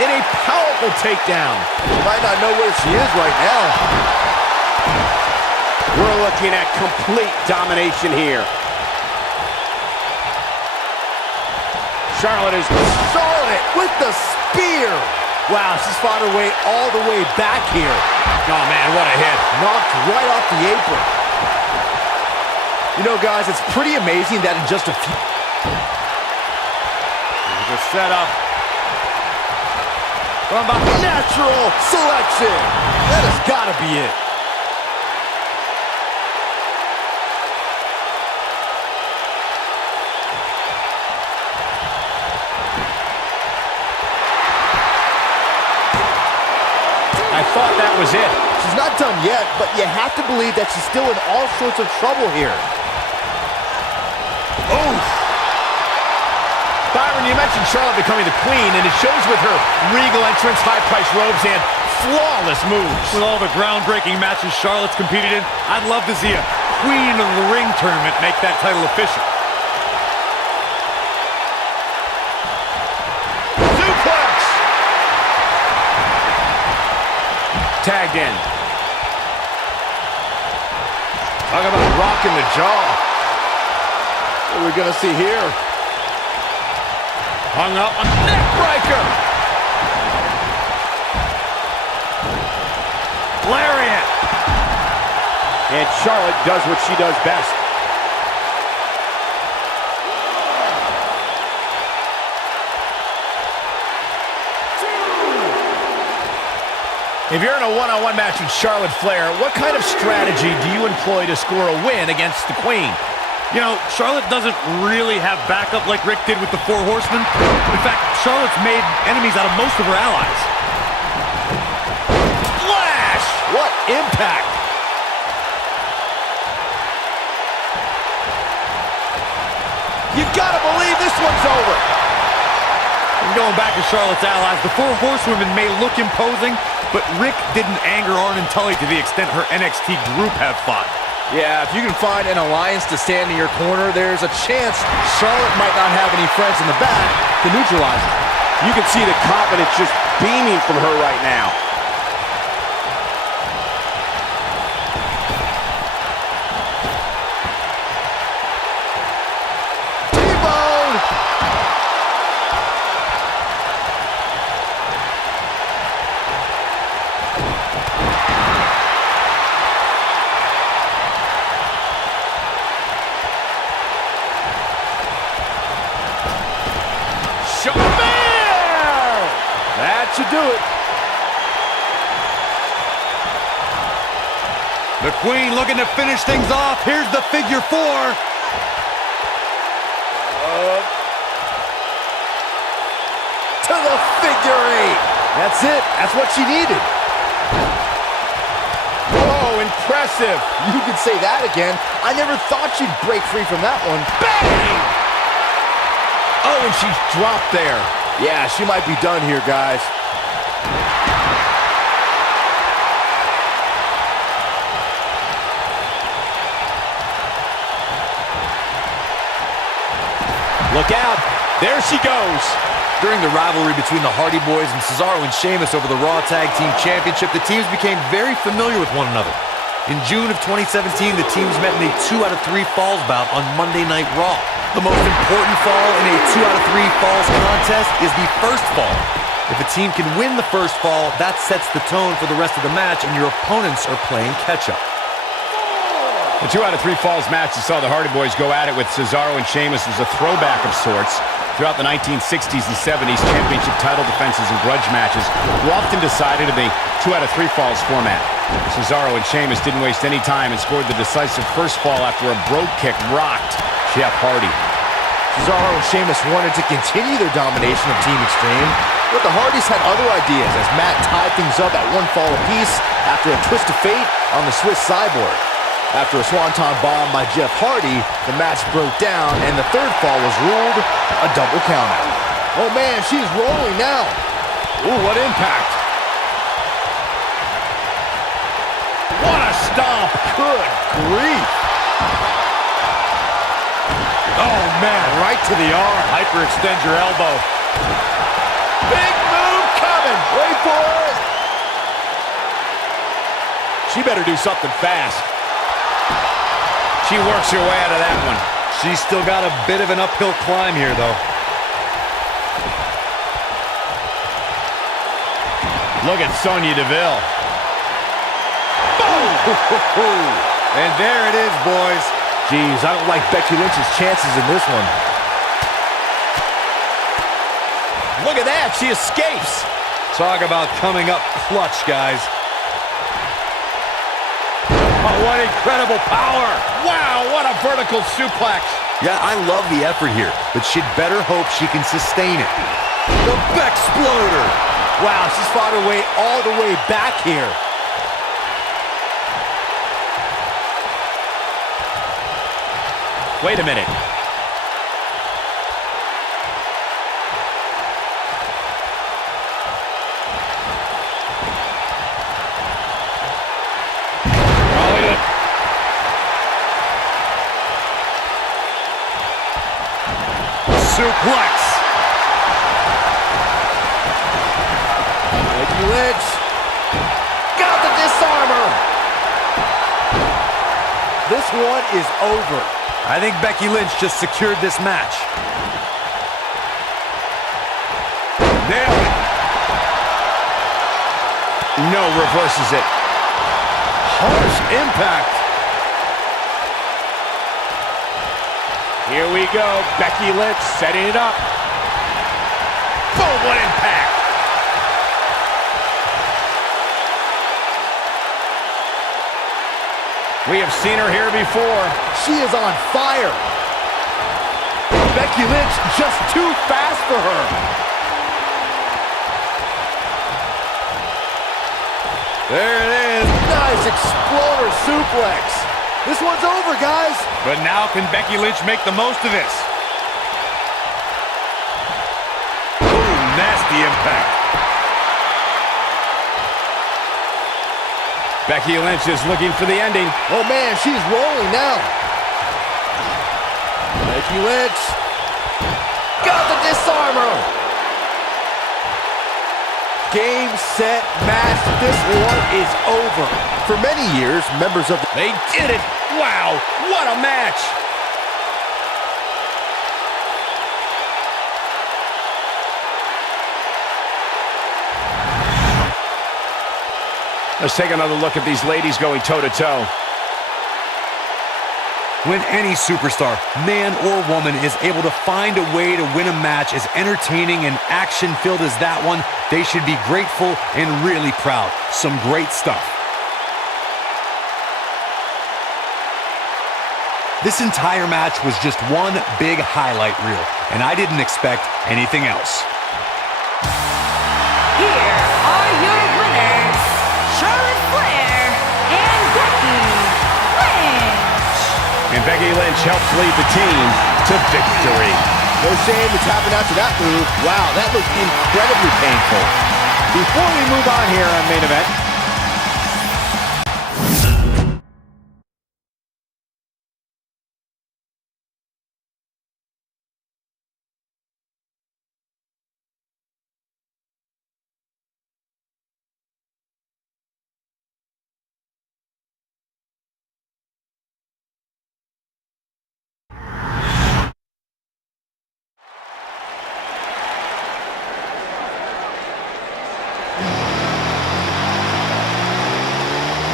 In a powerful takedown. She might not know where she is right now. We're looking at complete domination here. Charlotte with the spear. Wow, she's fought her way all the way back here. Oh man, what a hit. Knocked right off the apron. You know, guys, it's pretty amazing that in just a few... Here's a setup. Natural selection. That has got to be it. I thought that was it. She's not done yet, but you have to believe that she's still in all sorts of trouble here. Oh! Byron, you mentioned Charlotte becoming the queen, and it shows with her regal entrance, high-priced robes, and flawless moves. With all the groundbreaking matches Charlotte's competed in, I'd love to see a Queen of the Ring tournament make that title official. Suplex! Tagged in. Talk about rocking the jaw. What are we going to see here? Hung up on neck breaker. Lariat. And Charlotte does what she does best. If you're in a one-on-one match with Charlotte Flair, what kind of strategy do you employ to score a win against the Queen? You know, Charlotte doesn't really have backup like Rick did with the Four Horsemen. In fact, Charlotte's made enemies out of most of her allies. Flash! What impact! You gotta believe this one's over. And going back to Charlotte's allies, the Four Horsewomen may look imposing, but Rick didn't anger Arn and Tully to the extent her NXT group have fought. Yeah, if you can find an alliance to stand in your corner, there's a chance Charlotte might not have any friends in the back to neutralize her. You can see the confidence just beaming from her right now. T-bone! That should do it. The Queen looking to finish things off. Here's the figure four. To the figure eight. That's it. That's what she needed. Whoa, impressive. You could say that again. I never thought she'd break free from that one. Bang! Oh, and she's dropped there. Yeah, she might be done here, guys. Look out. There she goes. During the rivalry between the Hardy Boys and Cesaro and Sheamus over the Raw Tag Team Championship, the teams became very familiar with one another. In June of 2017, the teams met in a 2 out of 3 falls bout on Monday Night Raw. The most important fall in a 2 out of 3 falls contest is the first fall. If a team can win the first fall, that sets the tone for the rest of the match, and your opponents are playing catch-up. The 2 out of 3 falls match that saw the Hardy Boys go at it with Cesaro and Sheamus was a throwback of sorts. Throughout the 1960s and 70s, championship title defenses and grudge matches were often decided in the 2 out of 3 falls format. Cesaro and Sheamus didn't waste any time and scored the decisive first fall after a brogue kick rocked Jeff Hardy. Cesaro and Sheamus wanted to continue their domination of Team Extreme, but the Hardys had other ideas as Matt tied things up at 1 fall apiece after a twist of fate on the Swiss Cyborg. After a swanton bomb by Jeff Hardy, the match broke down and the third fall was ruled a double countout. Oh man, she's rolling now. Ooh, what impact. What a stomp. Good grief. Oh man, right to the arm. Hyperextend your elbow. Big move coming. Wait for it. She better do something fast. She works her way out of that one. She's still got a bit of an uphill climb here, though. Look at Sonya Deville. Boom! And there it is, boys. Jeez, I don't like Becky Lynch's chances in this one. Look at that, she escapes. Talk about coming up clutch, guys. Oh, what incredible power. Wow, what a vertical suplex. Yeah, I love the effort here, but she'd better hope she can sustain it. The Bexploder. Wow, she's fought her way all the way back here. Wait a minute. Suplex. Becky Lynch. Got the disarmer. This one is over. I think Becky Lynch just secured this match. Nailed it. No, reverses it. Harsh impact. Here we go. Becky Lynch setting it up. Boom, what impact. We have seen her here before. She is on fire. Becky Lynch just too fast for her. There it is. Nice exploder suplex. This one's over, guys. But now can Becky Lynch make the most of this? Ooh, nasty impact. Becky Lynch is looking for the ending. Oh man, she's rolling now. Becky Lynch. Got the disarmer. Game, set, match. This one is over. For many years, members of the... They did it. Wow, what a match. Let's take another look at these ladies going toe-to-toe. When any superstar, man or woman, is able to find a way to win a match as entertaining and action-filled as that one, they should be grateful and really proud. Some great stuff. This entire match was just one big highlight reel, and I didn't expect anything else. Here are your winners, Charlotte Flair and Becky and Becky Lynch helps lead the team to victory. No shame in tapping out to that move. Wow, that looked incredibly painful. Before we move on here on Main Event,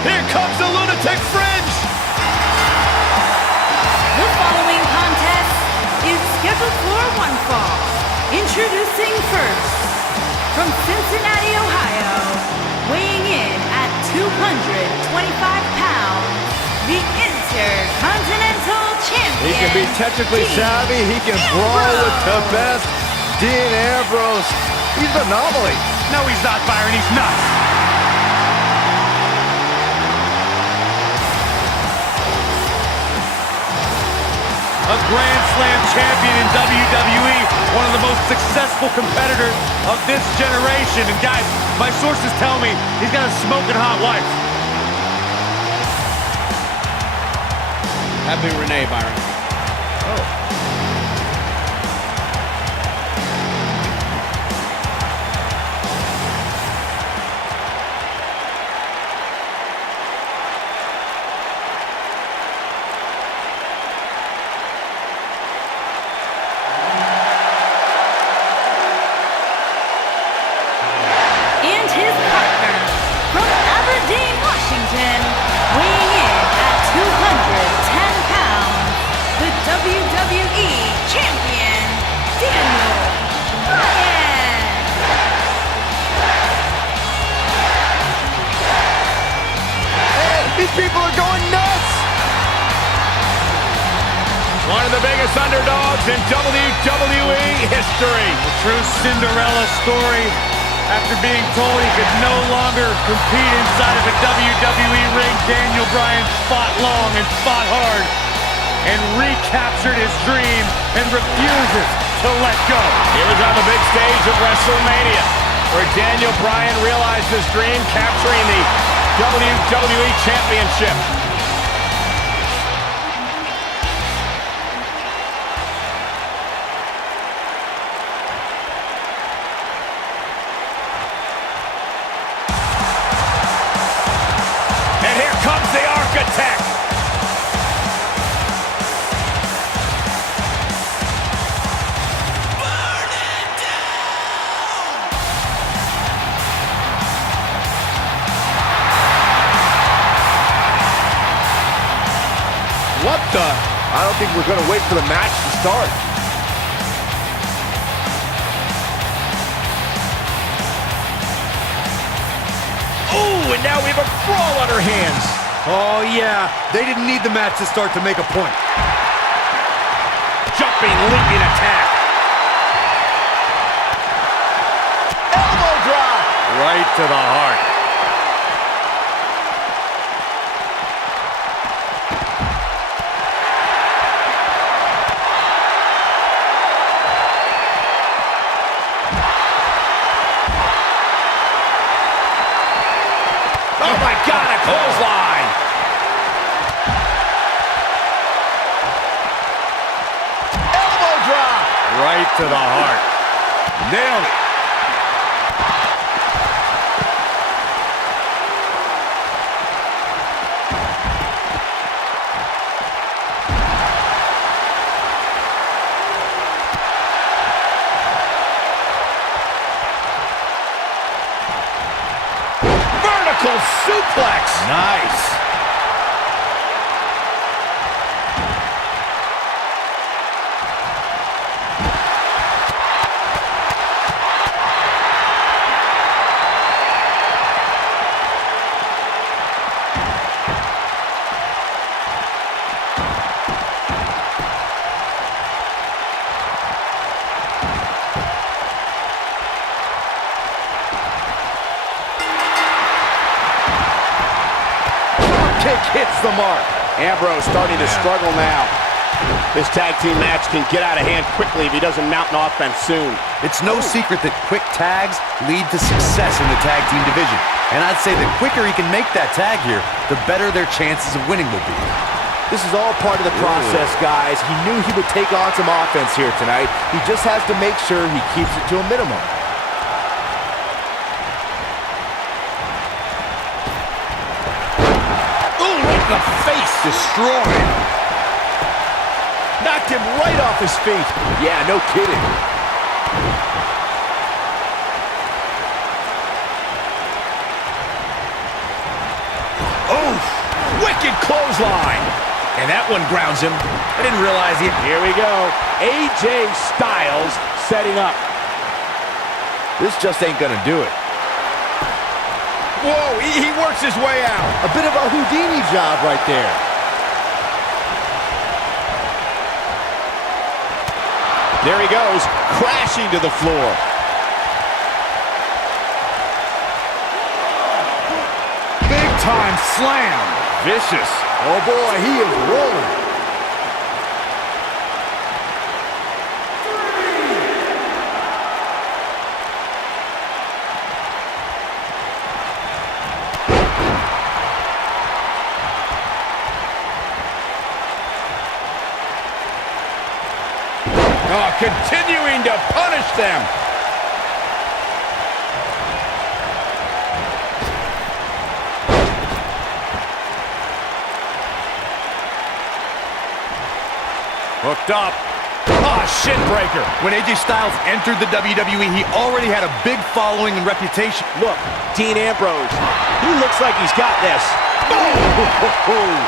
Here comes the Lunatic Fringe! The following contest is scheduled for one fall. Introducing first, from Cincinnati, Ohio, weighing in at 225 pounds, the Intercontinental Champion. He can be technically Dean savvy, he can brawl with the Ambrose. best. Dean Ambrose, he's an anomaly. No, he's not, Byron. He's nuts. A Grand Slam champion in WWE, one of the most successful competitors of this generation. And guys, my sources tell me he's got a smoking hot wife. that'd be Renee, Byron. And his partner, from Aberdeen, Washington, weighing in at 210 pounds, the WWE Champion, Daniel Bryan. Man, these people are going nuts! One of the biggest underdogs in WWE history. A true Cinderella story. After being told he could no longer compete inside of a WWE ring, Daniel Bryan fought long and fought hard and recaptured his dream and refuses to let go. It was on the big stage of WrestleMania, where Daniel Bryan realized his dream, capturing the WWE Championship. And here comes the Architect. What the? I don't think we're going to wait for the match to start. Ooh, and now we have a brawl on our hands. Oh, yeah. They didn't need the match to start to make a point. Jumping, leaping attack. Elbow drop! Right to the heart. Oh my God, a clothesline. Elbow drop! Right to the heart. Nailed it. Vertical suplex. Nice. Kick hits the mark. Ambrose starting to struggle now. This tag team match can get out of hand quickly if he doesn't mount an offense soon. It's no secret that quick tags lead to success in the tag team division. And I'd say the quicker he can make that tag here, the better their chances of winning will be. This is all part of the process, guys. He knew he would take on some offense here tonight. He just has to make sure he keeps it to a minimum. Ooh, right in the face, destroyed. Knocked him right off his feet. Yeah, no kidding. Oh, wicked clothesline. And that one grounds him. I didn't realize it. Here we go. AJ Styles setting up. This just ain't gonna do it. Whoa, he works his way out. A bit of a Houdini job right there. There he goes, crashing to the floor. Big time slam. Vicious. Oh boy, he is rolling. Oh, continuing to punish them. Hooked up. Oh, shin breaker. When AJ Styles entered the WWE, he already had a big following and reputation. Look, Dean Ambrose, he looks like he's got this. Oh,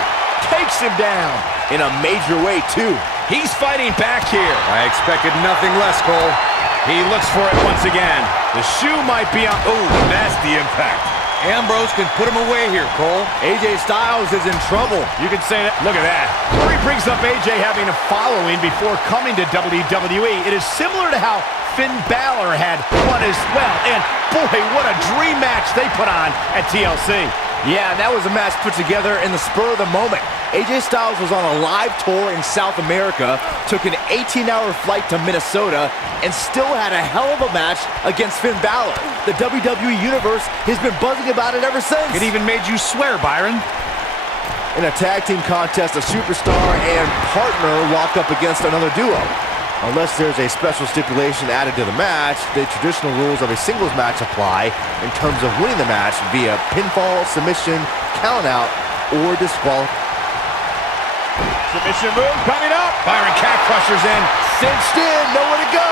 takes him down. In a major way, too. He's fighting back here. I expected nothing less, Cole. He looks for it once again. The shoe might be on. Oh, nasty impact. Ambrose can put him away here, Cole. AJ Styles is in trouble. You can say that. Look at that. Corey brings up AJ having a following before coming to WWE. It is similar to how Finn Balor had one as well. And boy, what a dream match they put on at TLC. Yeah, and that was a match put together in the spur of the moment. AJ Styles was on a live tour in South America, took an 18-hour flight to Minnesota, and still had a hell of a match against Finn Balor. The WWE Universe has been buzzing about it ever since. It even made you swear, Byron. In a tag team contest, a superstar and partner lock up against another duo. Unless there's a special stipulation added to the match, the traditional rules of a singles match apply in terms of winning the match via pinfall, submission, countout, or disqualification. Submission move coming up. Byron cat crushers in. Cinched in, nowhere to go.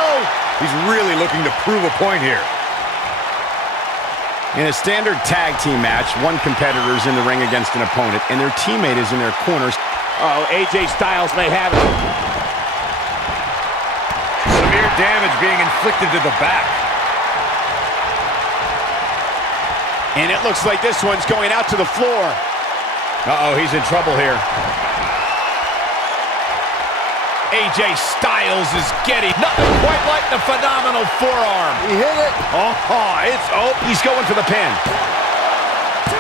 He's really looking to prove a point here. In a standard tag team match, one competitor is in the ring against an opponent, and their teammate is in their corners. Oh, AJ Styles may have it. Severe damage being inflicted to the back. And it looks like this one's going out to the floor. Uh-oh, he's in trouble here. AJ Styles is getting nothing quite like the phenomenal forearm. He hit it. He's going for the pin.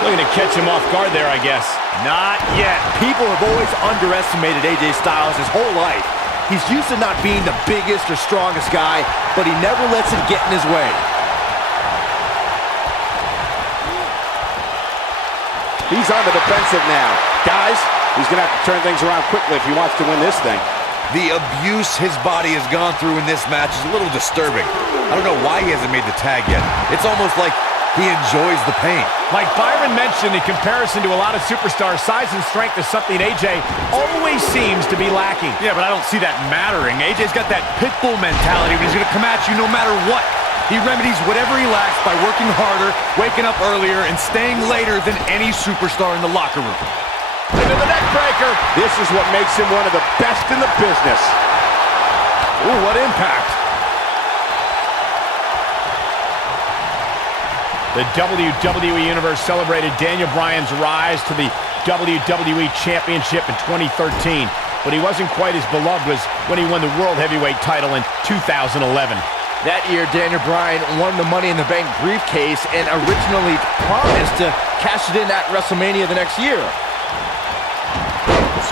Looking to catch him off guard there, I guess. Not yet. People have always underestimated AJ Styles his whole life. He's used to not being the biggest or strongest guy, but he never lets it get in his way. He's on the defensive now. Guys, he's going to have to turn things around quickly if he wants to win this thing. The abuse his body has gone through in this match is a little disturbing. I don't know why he hasn't made the tag yet. It's almost like he enjoys the pain. Like Byron mentioned, in comparison to a lot of superstars, size and strength is something AJ always seems to be lacking. Yeah, but I don't see that mattering. AJ's got that pit bull mentality when he's going to come at you no matter what. He remedies whatever he lacks by working harder, waking up earlier, and staying later than any superstar in the locker room. Into the neck breaker. This is what makes him one of the best in the business. Ooh, what impact. The WWE Universe celebrated Daniel Bryan's rise to the WWE Championship in 2013, but he wasn't quite as beloved as when he won the World Heavyweight title in 2011. That year, Daniel Bryan won the Money in the Bank briefcase and originally promised to cash it in at WrestleMania the next year.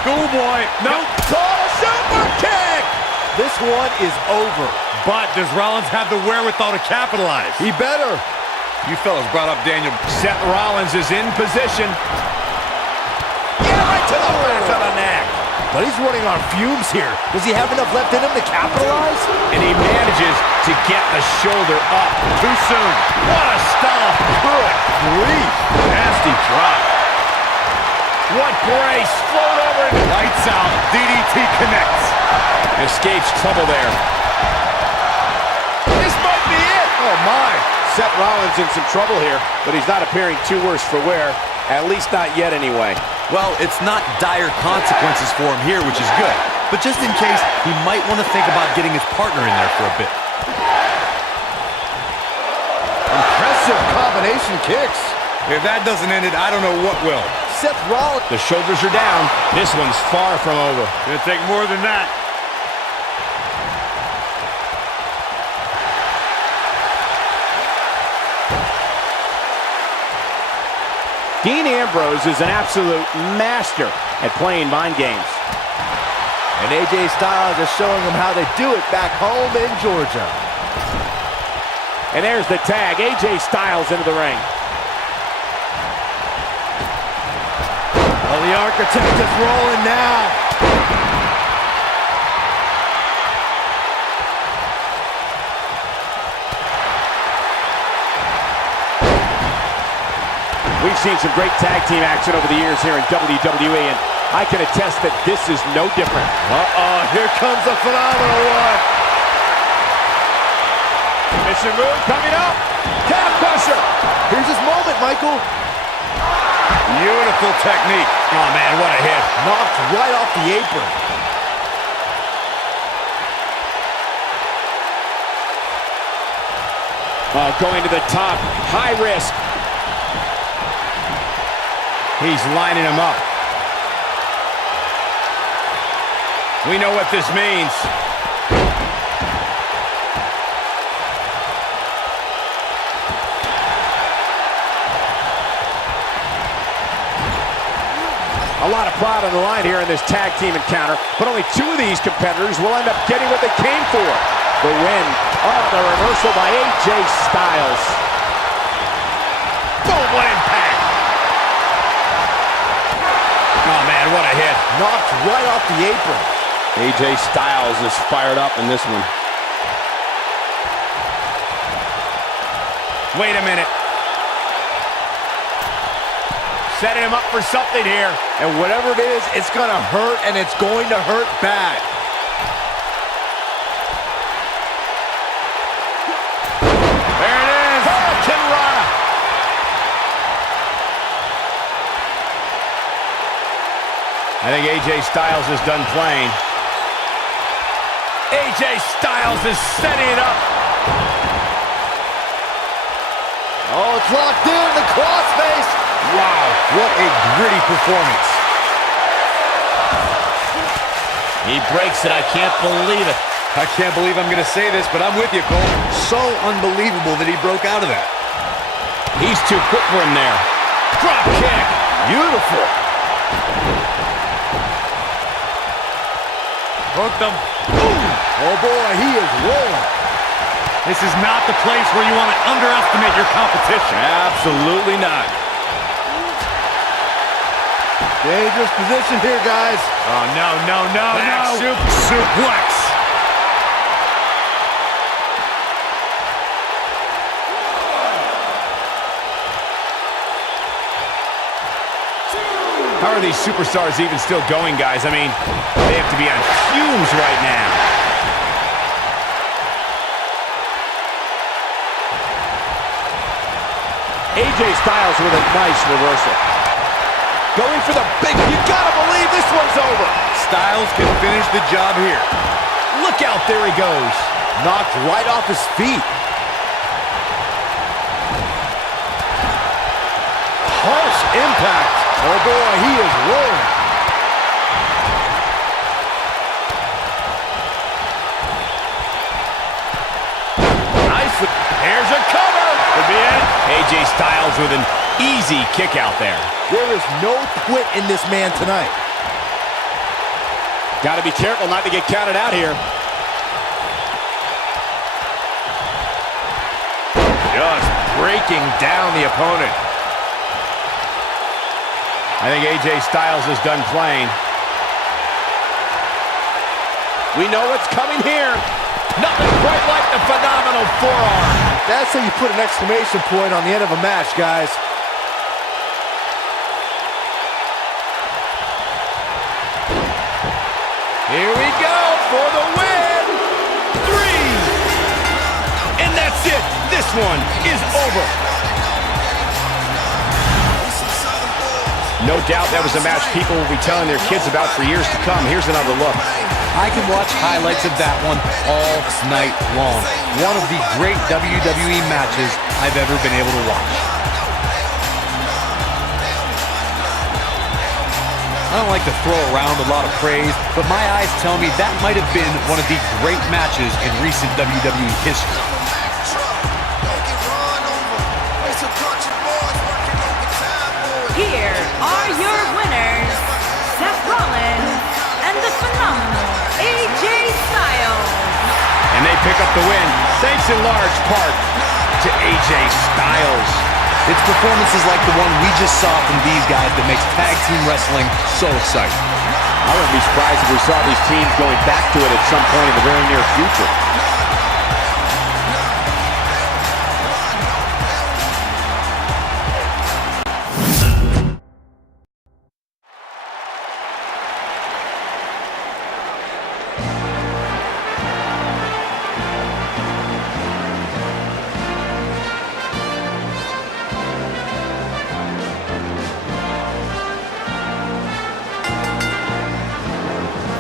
schoolboy. No. Super kick! This one is over. But does Rollins have the wherewithal to capitalize? He better. You fellas brought up Daniel. Seth Rollins is in position. Yeah, right to the back of the neck. But he's running on fumes here. Does he have enough left in him to capitalize? And he manages to get the shoulder up. Too soon. What a stomp. Good grief. Nasty drop. What brace. Float over. Lights out. DDT connects. Escapes trouble there. This might be it. Oh, my. Seth Rollins in some trouble here, but he's not appearing too worse for wear. At least not yet anyway. Well, it's not dire consequences for him here, which is good. But just in case, he might want to think about getting his partner in there for a bit. Impressive combination kicks. If that doesn't end it, I don't know what will. Seth Rollins. The shoulders are down. This one's far from over. Gonna take more than that. Dean Ambrose is an absolute master at playing mind games. And AJ Styles is showing him how they do it back home in Georgia. And there's the tag. AJ Styles into the ring. Well, the Architect is rolling now. We've seen some great tag team action over the years here in WWE, and I can attest that this is no different. Here comes a phenomenal one. Mission move coming up. Calf crusher. Here's his moment, Michael. Beautiful technique. Oh, man, what a hit. Knocked right off the apron. Going to the top. High risk. He's lining him up. We know what this means. A lot of pride on the line here in this tag team encounter, but only two of these competitors will end up getting what they came for. The win. Oh, the reversal by AJ Styles. Boom, what impact. Oh, man, what a hit. Knocked right off the apron. AJ Styles is fired up in this one. Wait a minute. Setting him up for something here. And whatever it is, it's going to hurt, and it's going to hurt bad. There it is. Hurricane Rana. I think AJ Styles is done playing. AJ Styles is setting it up. Oh, it's locked in the crossface. Wow, what a gritty performance. He breaks it. I can't believe it. I can't believe I'm going to say this, but I'm with you, Cole. So unbelievable that he broke out of that. He's too quick for him there. Drop kick. Beautiful. Hooked him. Oh, boy, he is rolling. This is not the place where you want to underestimate your competition. Absolutely not. Dangerous position here, guys. Oh, no. Suplex. How are these superstars even still going, guys? I mean, they have to be on fumes right now. AJ Styles with a nice reversal. Going for the big, you gotta believe this one's over. Styles can finish the job here. Look out, there he goes. Knocked right off his feet. Harsh impact. Oh boy, he is rolling. Nice. Here's a cover. Could be it. AJ Styles with an easy kick out there. There is no quit in this man tonight. Got to be careful not to get counted out here. Just breaking down the opponent. I think AJ Styles is done playing. We know what's coming here. Nothing quite like the phenomenal forearm. That's how you put an exclamation point on the end of a match, guys. Here we go for the win. 3. And that's it. This one is over. No doubt that was a match people will be telling their kids about for years to come. Here's another look. I can watch highlights of that one all night long. One of the great WWE matches I've ever been able to watch. I don't like to throw around a lot of praise, but my eyes tell me that might have been one of the great matches in recent WWE history. Here are your winners, Seth Rollins and the phenomenal AJ Styles. And they pick up the win, thanks in large part to AJ Styles. It's performances like the one we just saw from these guys that makes tag team wrestling so exciting. I wouldn't be surprised if we saw these teams going back to it at some point in the very near future.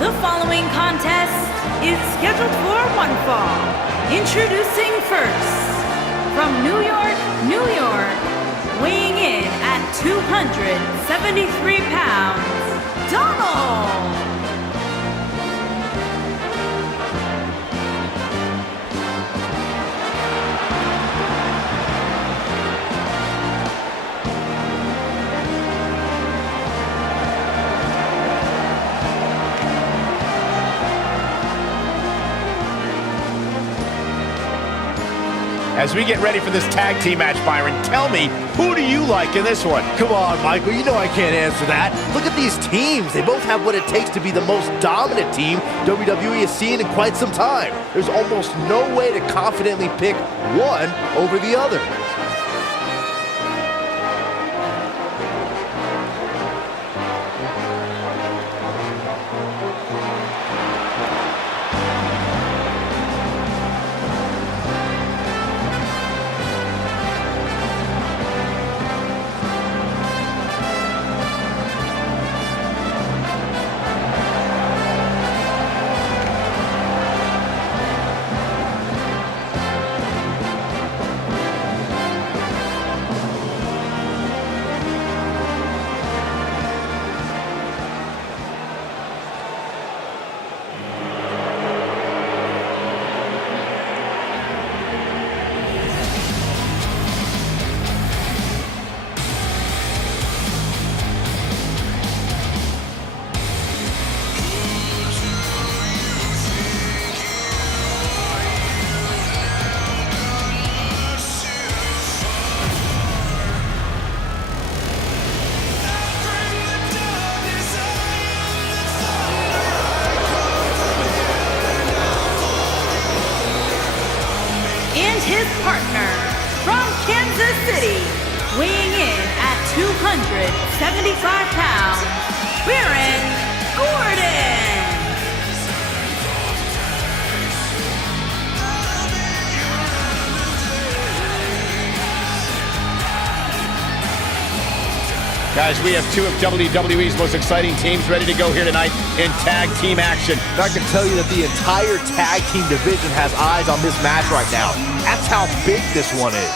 The following contest is scheduled for one fall. Introducing first, from New York, New York, weighing in at 273 pounds, Donald. As we get ready for this tag team match, Byron, tell me, who do you like in this one? Come on, Michael, you know I can't answer that. Look at these teams. They both have what it takes to be the most dominant team WWE has seen in quite some time. There's almost no way to confidently pick one over the other. His partner from Kansas City, weighing in at 275 pounds, Baron Gordon. Guys, we have two of WWE's most exciting teams ready to go here tonight in tag team action. I can tell you that the entire tag team division has eyes on this match right now. That's how big this one is.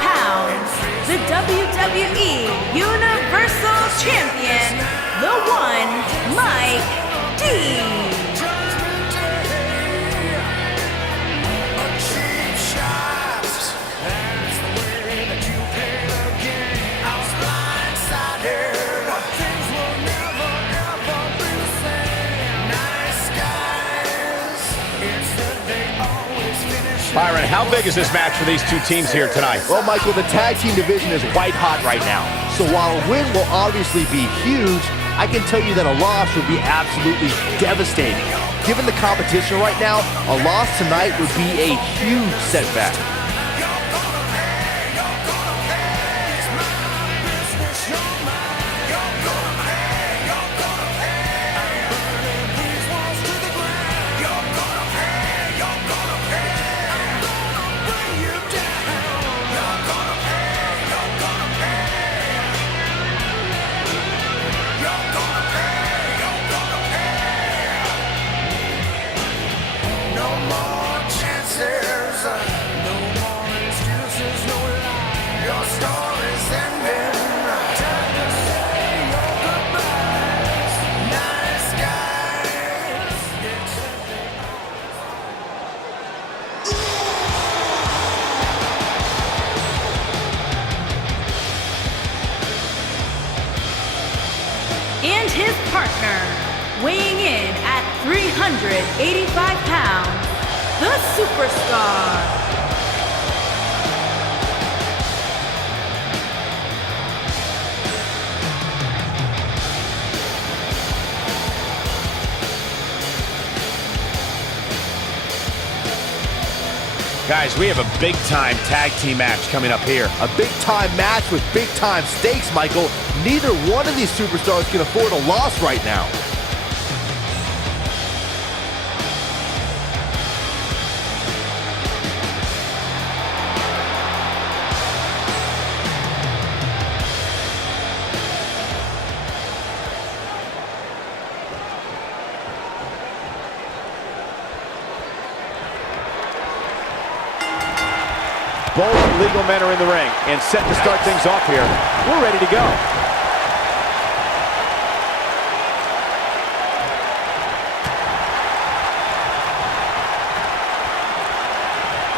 pounds, the WWE Universal Champion, the one, Mike D. Byron, how big is this match for these two teams here tonight? Well, Michael, the tag team division is white hot right now. So while a win will obviously be huge, I can tell you that a loss would be absolutely devastating. Given the competition right now, a loss tonight would be a huge setback. And his partner, weighing in at 385 pounds, the Superstar. Guys, we have a big-time tag team match coming up here. A big-time match with big-time stakes, Michael. Neither one of these superstars can afford a loss right now. Both legal men are in the ring and set to start things off here. We're ready to go.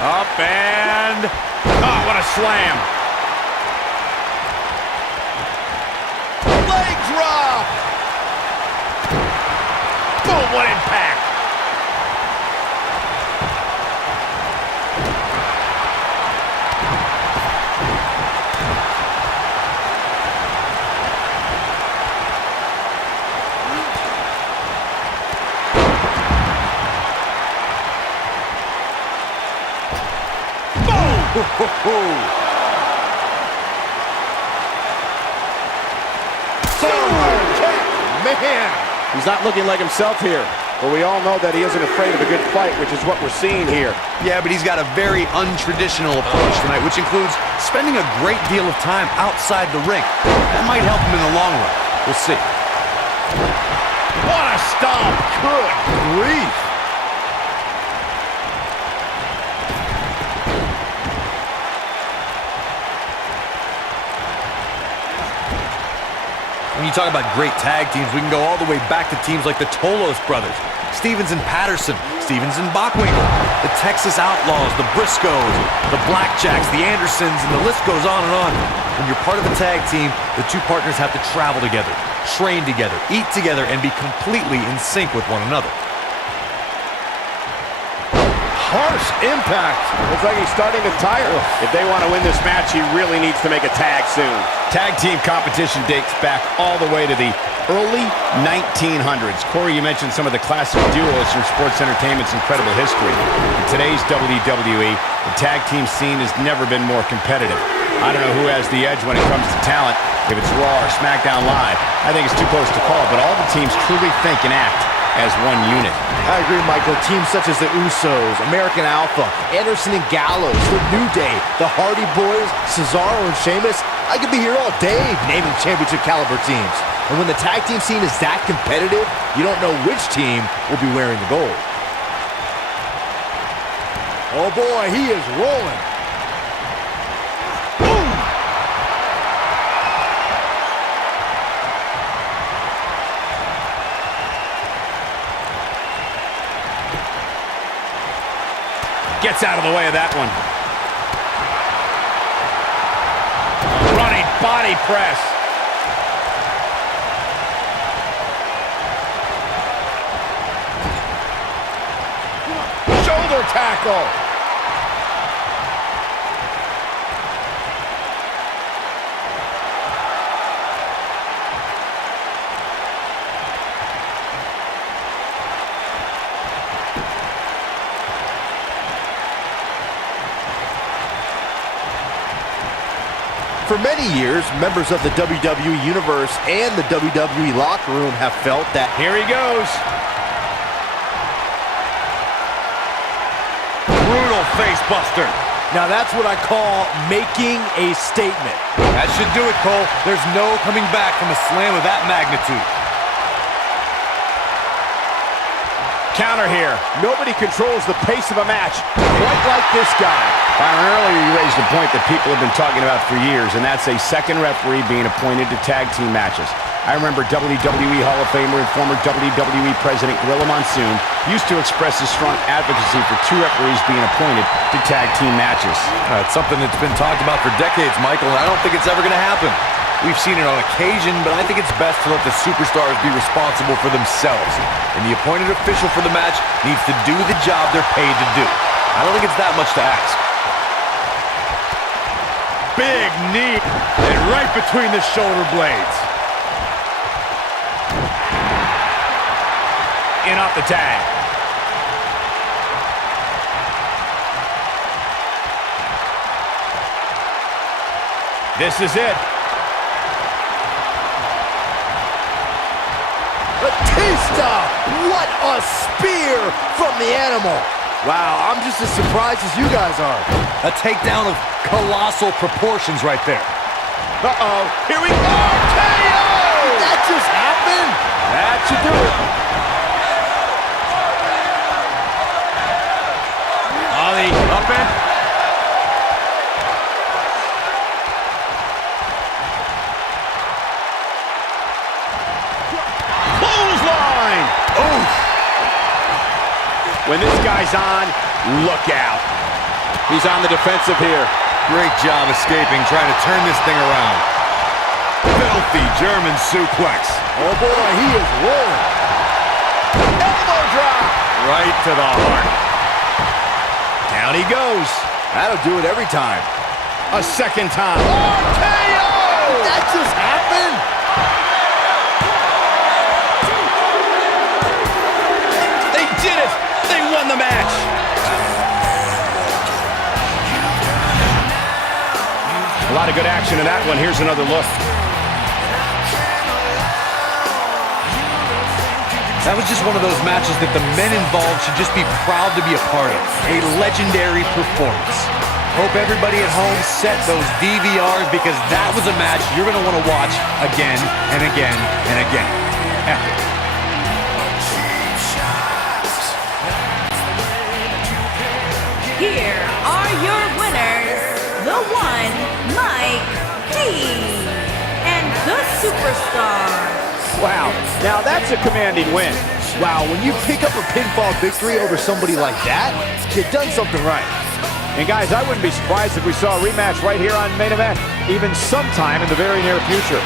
Up and... oh, what a slam. Leg drop! Boom, what impact. Man! He's not looking like himself here, but we all know that he isn't afraid of a good fight, which is what we're seeing here. Yeah, but he's got a very untraditional approach tonight, which includes spending a great deal of time outside the ring. That might help him in the long run. We'll see. What a stomp. Good grief. When you talk about great tag teams, we can go all the way back to teams like the Tolos brothers, Stevens and Patterson, Stevens and Bockwinkel, the Texas Outlaws, the Briscoes, the Blackjacks, the Andersons, and the list goes on and on. When you're part of a tag team, the two partners have to travel together, train together, eat together, and be completely in sync with one another. Harsh impact. Looks like he's starting to tire. If they want to win this match, he really needs to make a tag soon. Tag team competition dates back all the way to the early 1900s. Corey, you mentioned some of the classic duos from sports entertainment's incredible history. In today's WWE, the tag team scene has never been more competitive. I don't know who has the edge when it comes to talent, if it's Raw or SmackDown Live. I think it's too close to call, but all the teams truly think and act as one unit. I agree, Michael. Teams such as the Usos, American Alpha, Anderson and Gallows, the New Day, the Hardy Boys, Cesaro and Sheamus. I could be here all day naming championship caliber teams. And when the tag team scene is that competitive, you don't know which team will be wearing the gold. Oh boy, he is rolling. Gets out of the way of that one. Running body press. Shoulder tackle. For many years, members of the WWE Universe and the WWE locker room have felt that Here he goes. Brutal face buster. Now that's what I call making a statement. That should do it, Cole. There's no coming back from a slam of that magnitude. Counter here. Nobody controls the pace of a match quite like this guy. Byron, earlier you raised a point that people have been talking about for years, and that's a second referee being appointed to tag team matches. I remember WWE Hall of Famer and former WWE President Gorilla Monsoon used to express his strong advocacy for two referees being appointed to tag team matches. It's something that's been talked about for decades, Michael, and I don't think it's ever going to happen. We've seen it on occasion, but I think it's best to let the superstars be responsible for themselves. And the appointed official for the match needs to do the job they're paid to do. I don't think it's that much to ask. Big knee, and right between the shoulder blades. In off the tag. This is it. Batista! What a spear from the animal! Wow, I'm just as surprised as you guys are. A takedown of colossal proportions right there. Uh-oh. Here we go. KO! That just happened? That should do it. On the up end. Clothesline! Oof! When this guy's on, look out. He's on the defensive here. Great job escaping, trying to turn this thing around. Filthy German suplex. Oh boy, he is rolling. Elbow drop! Right to the heart. Down he goes. That'll do it every time. A second time. KO! That just happened? They did it! They won the match! A lot of good action in that one. Here's another look. That was just one of those matches that the men involved should just be proud to be a part of. A legendary performance. Hope everybody at home set those DVRs because that was a match you're going to want to watch again and again and again. Epic. Here are your winners, the one, Mike D, and the Superstar. Wow, now that's a commanding win. Wow, when you pick up a pinfall victory over somebody like that, you've done something right. And guys, I wouldn't be surprised if we saw a rematch right here on Main Event, even sometime in the very near future.